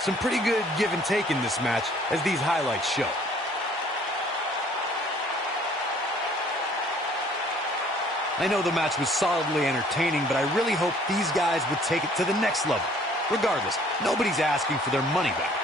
Some pretty good give and take in this match, as these highlights show. I know the match was solidly entertaining, but I really hope these guys would take it to the next level. Regardless, nobody's asking for their money back.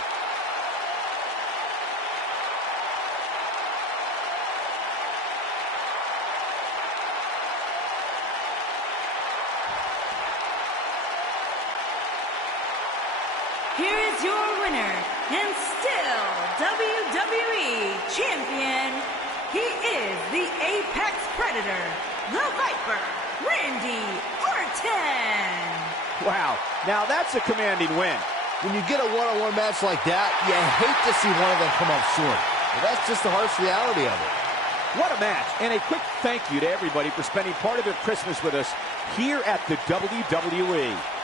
Here is your winner, and still WWE Champion, he is the Apex Predator, the Viper, Randy Orton. Wow, now that's a commanding win. When you get a one-on-one match like that, you hate to see one of them come up short. But that's just the harsh reality of it. What a match, and a quick thank you to everybody for spending part of their Christmas with us here at the WWE.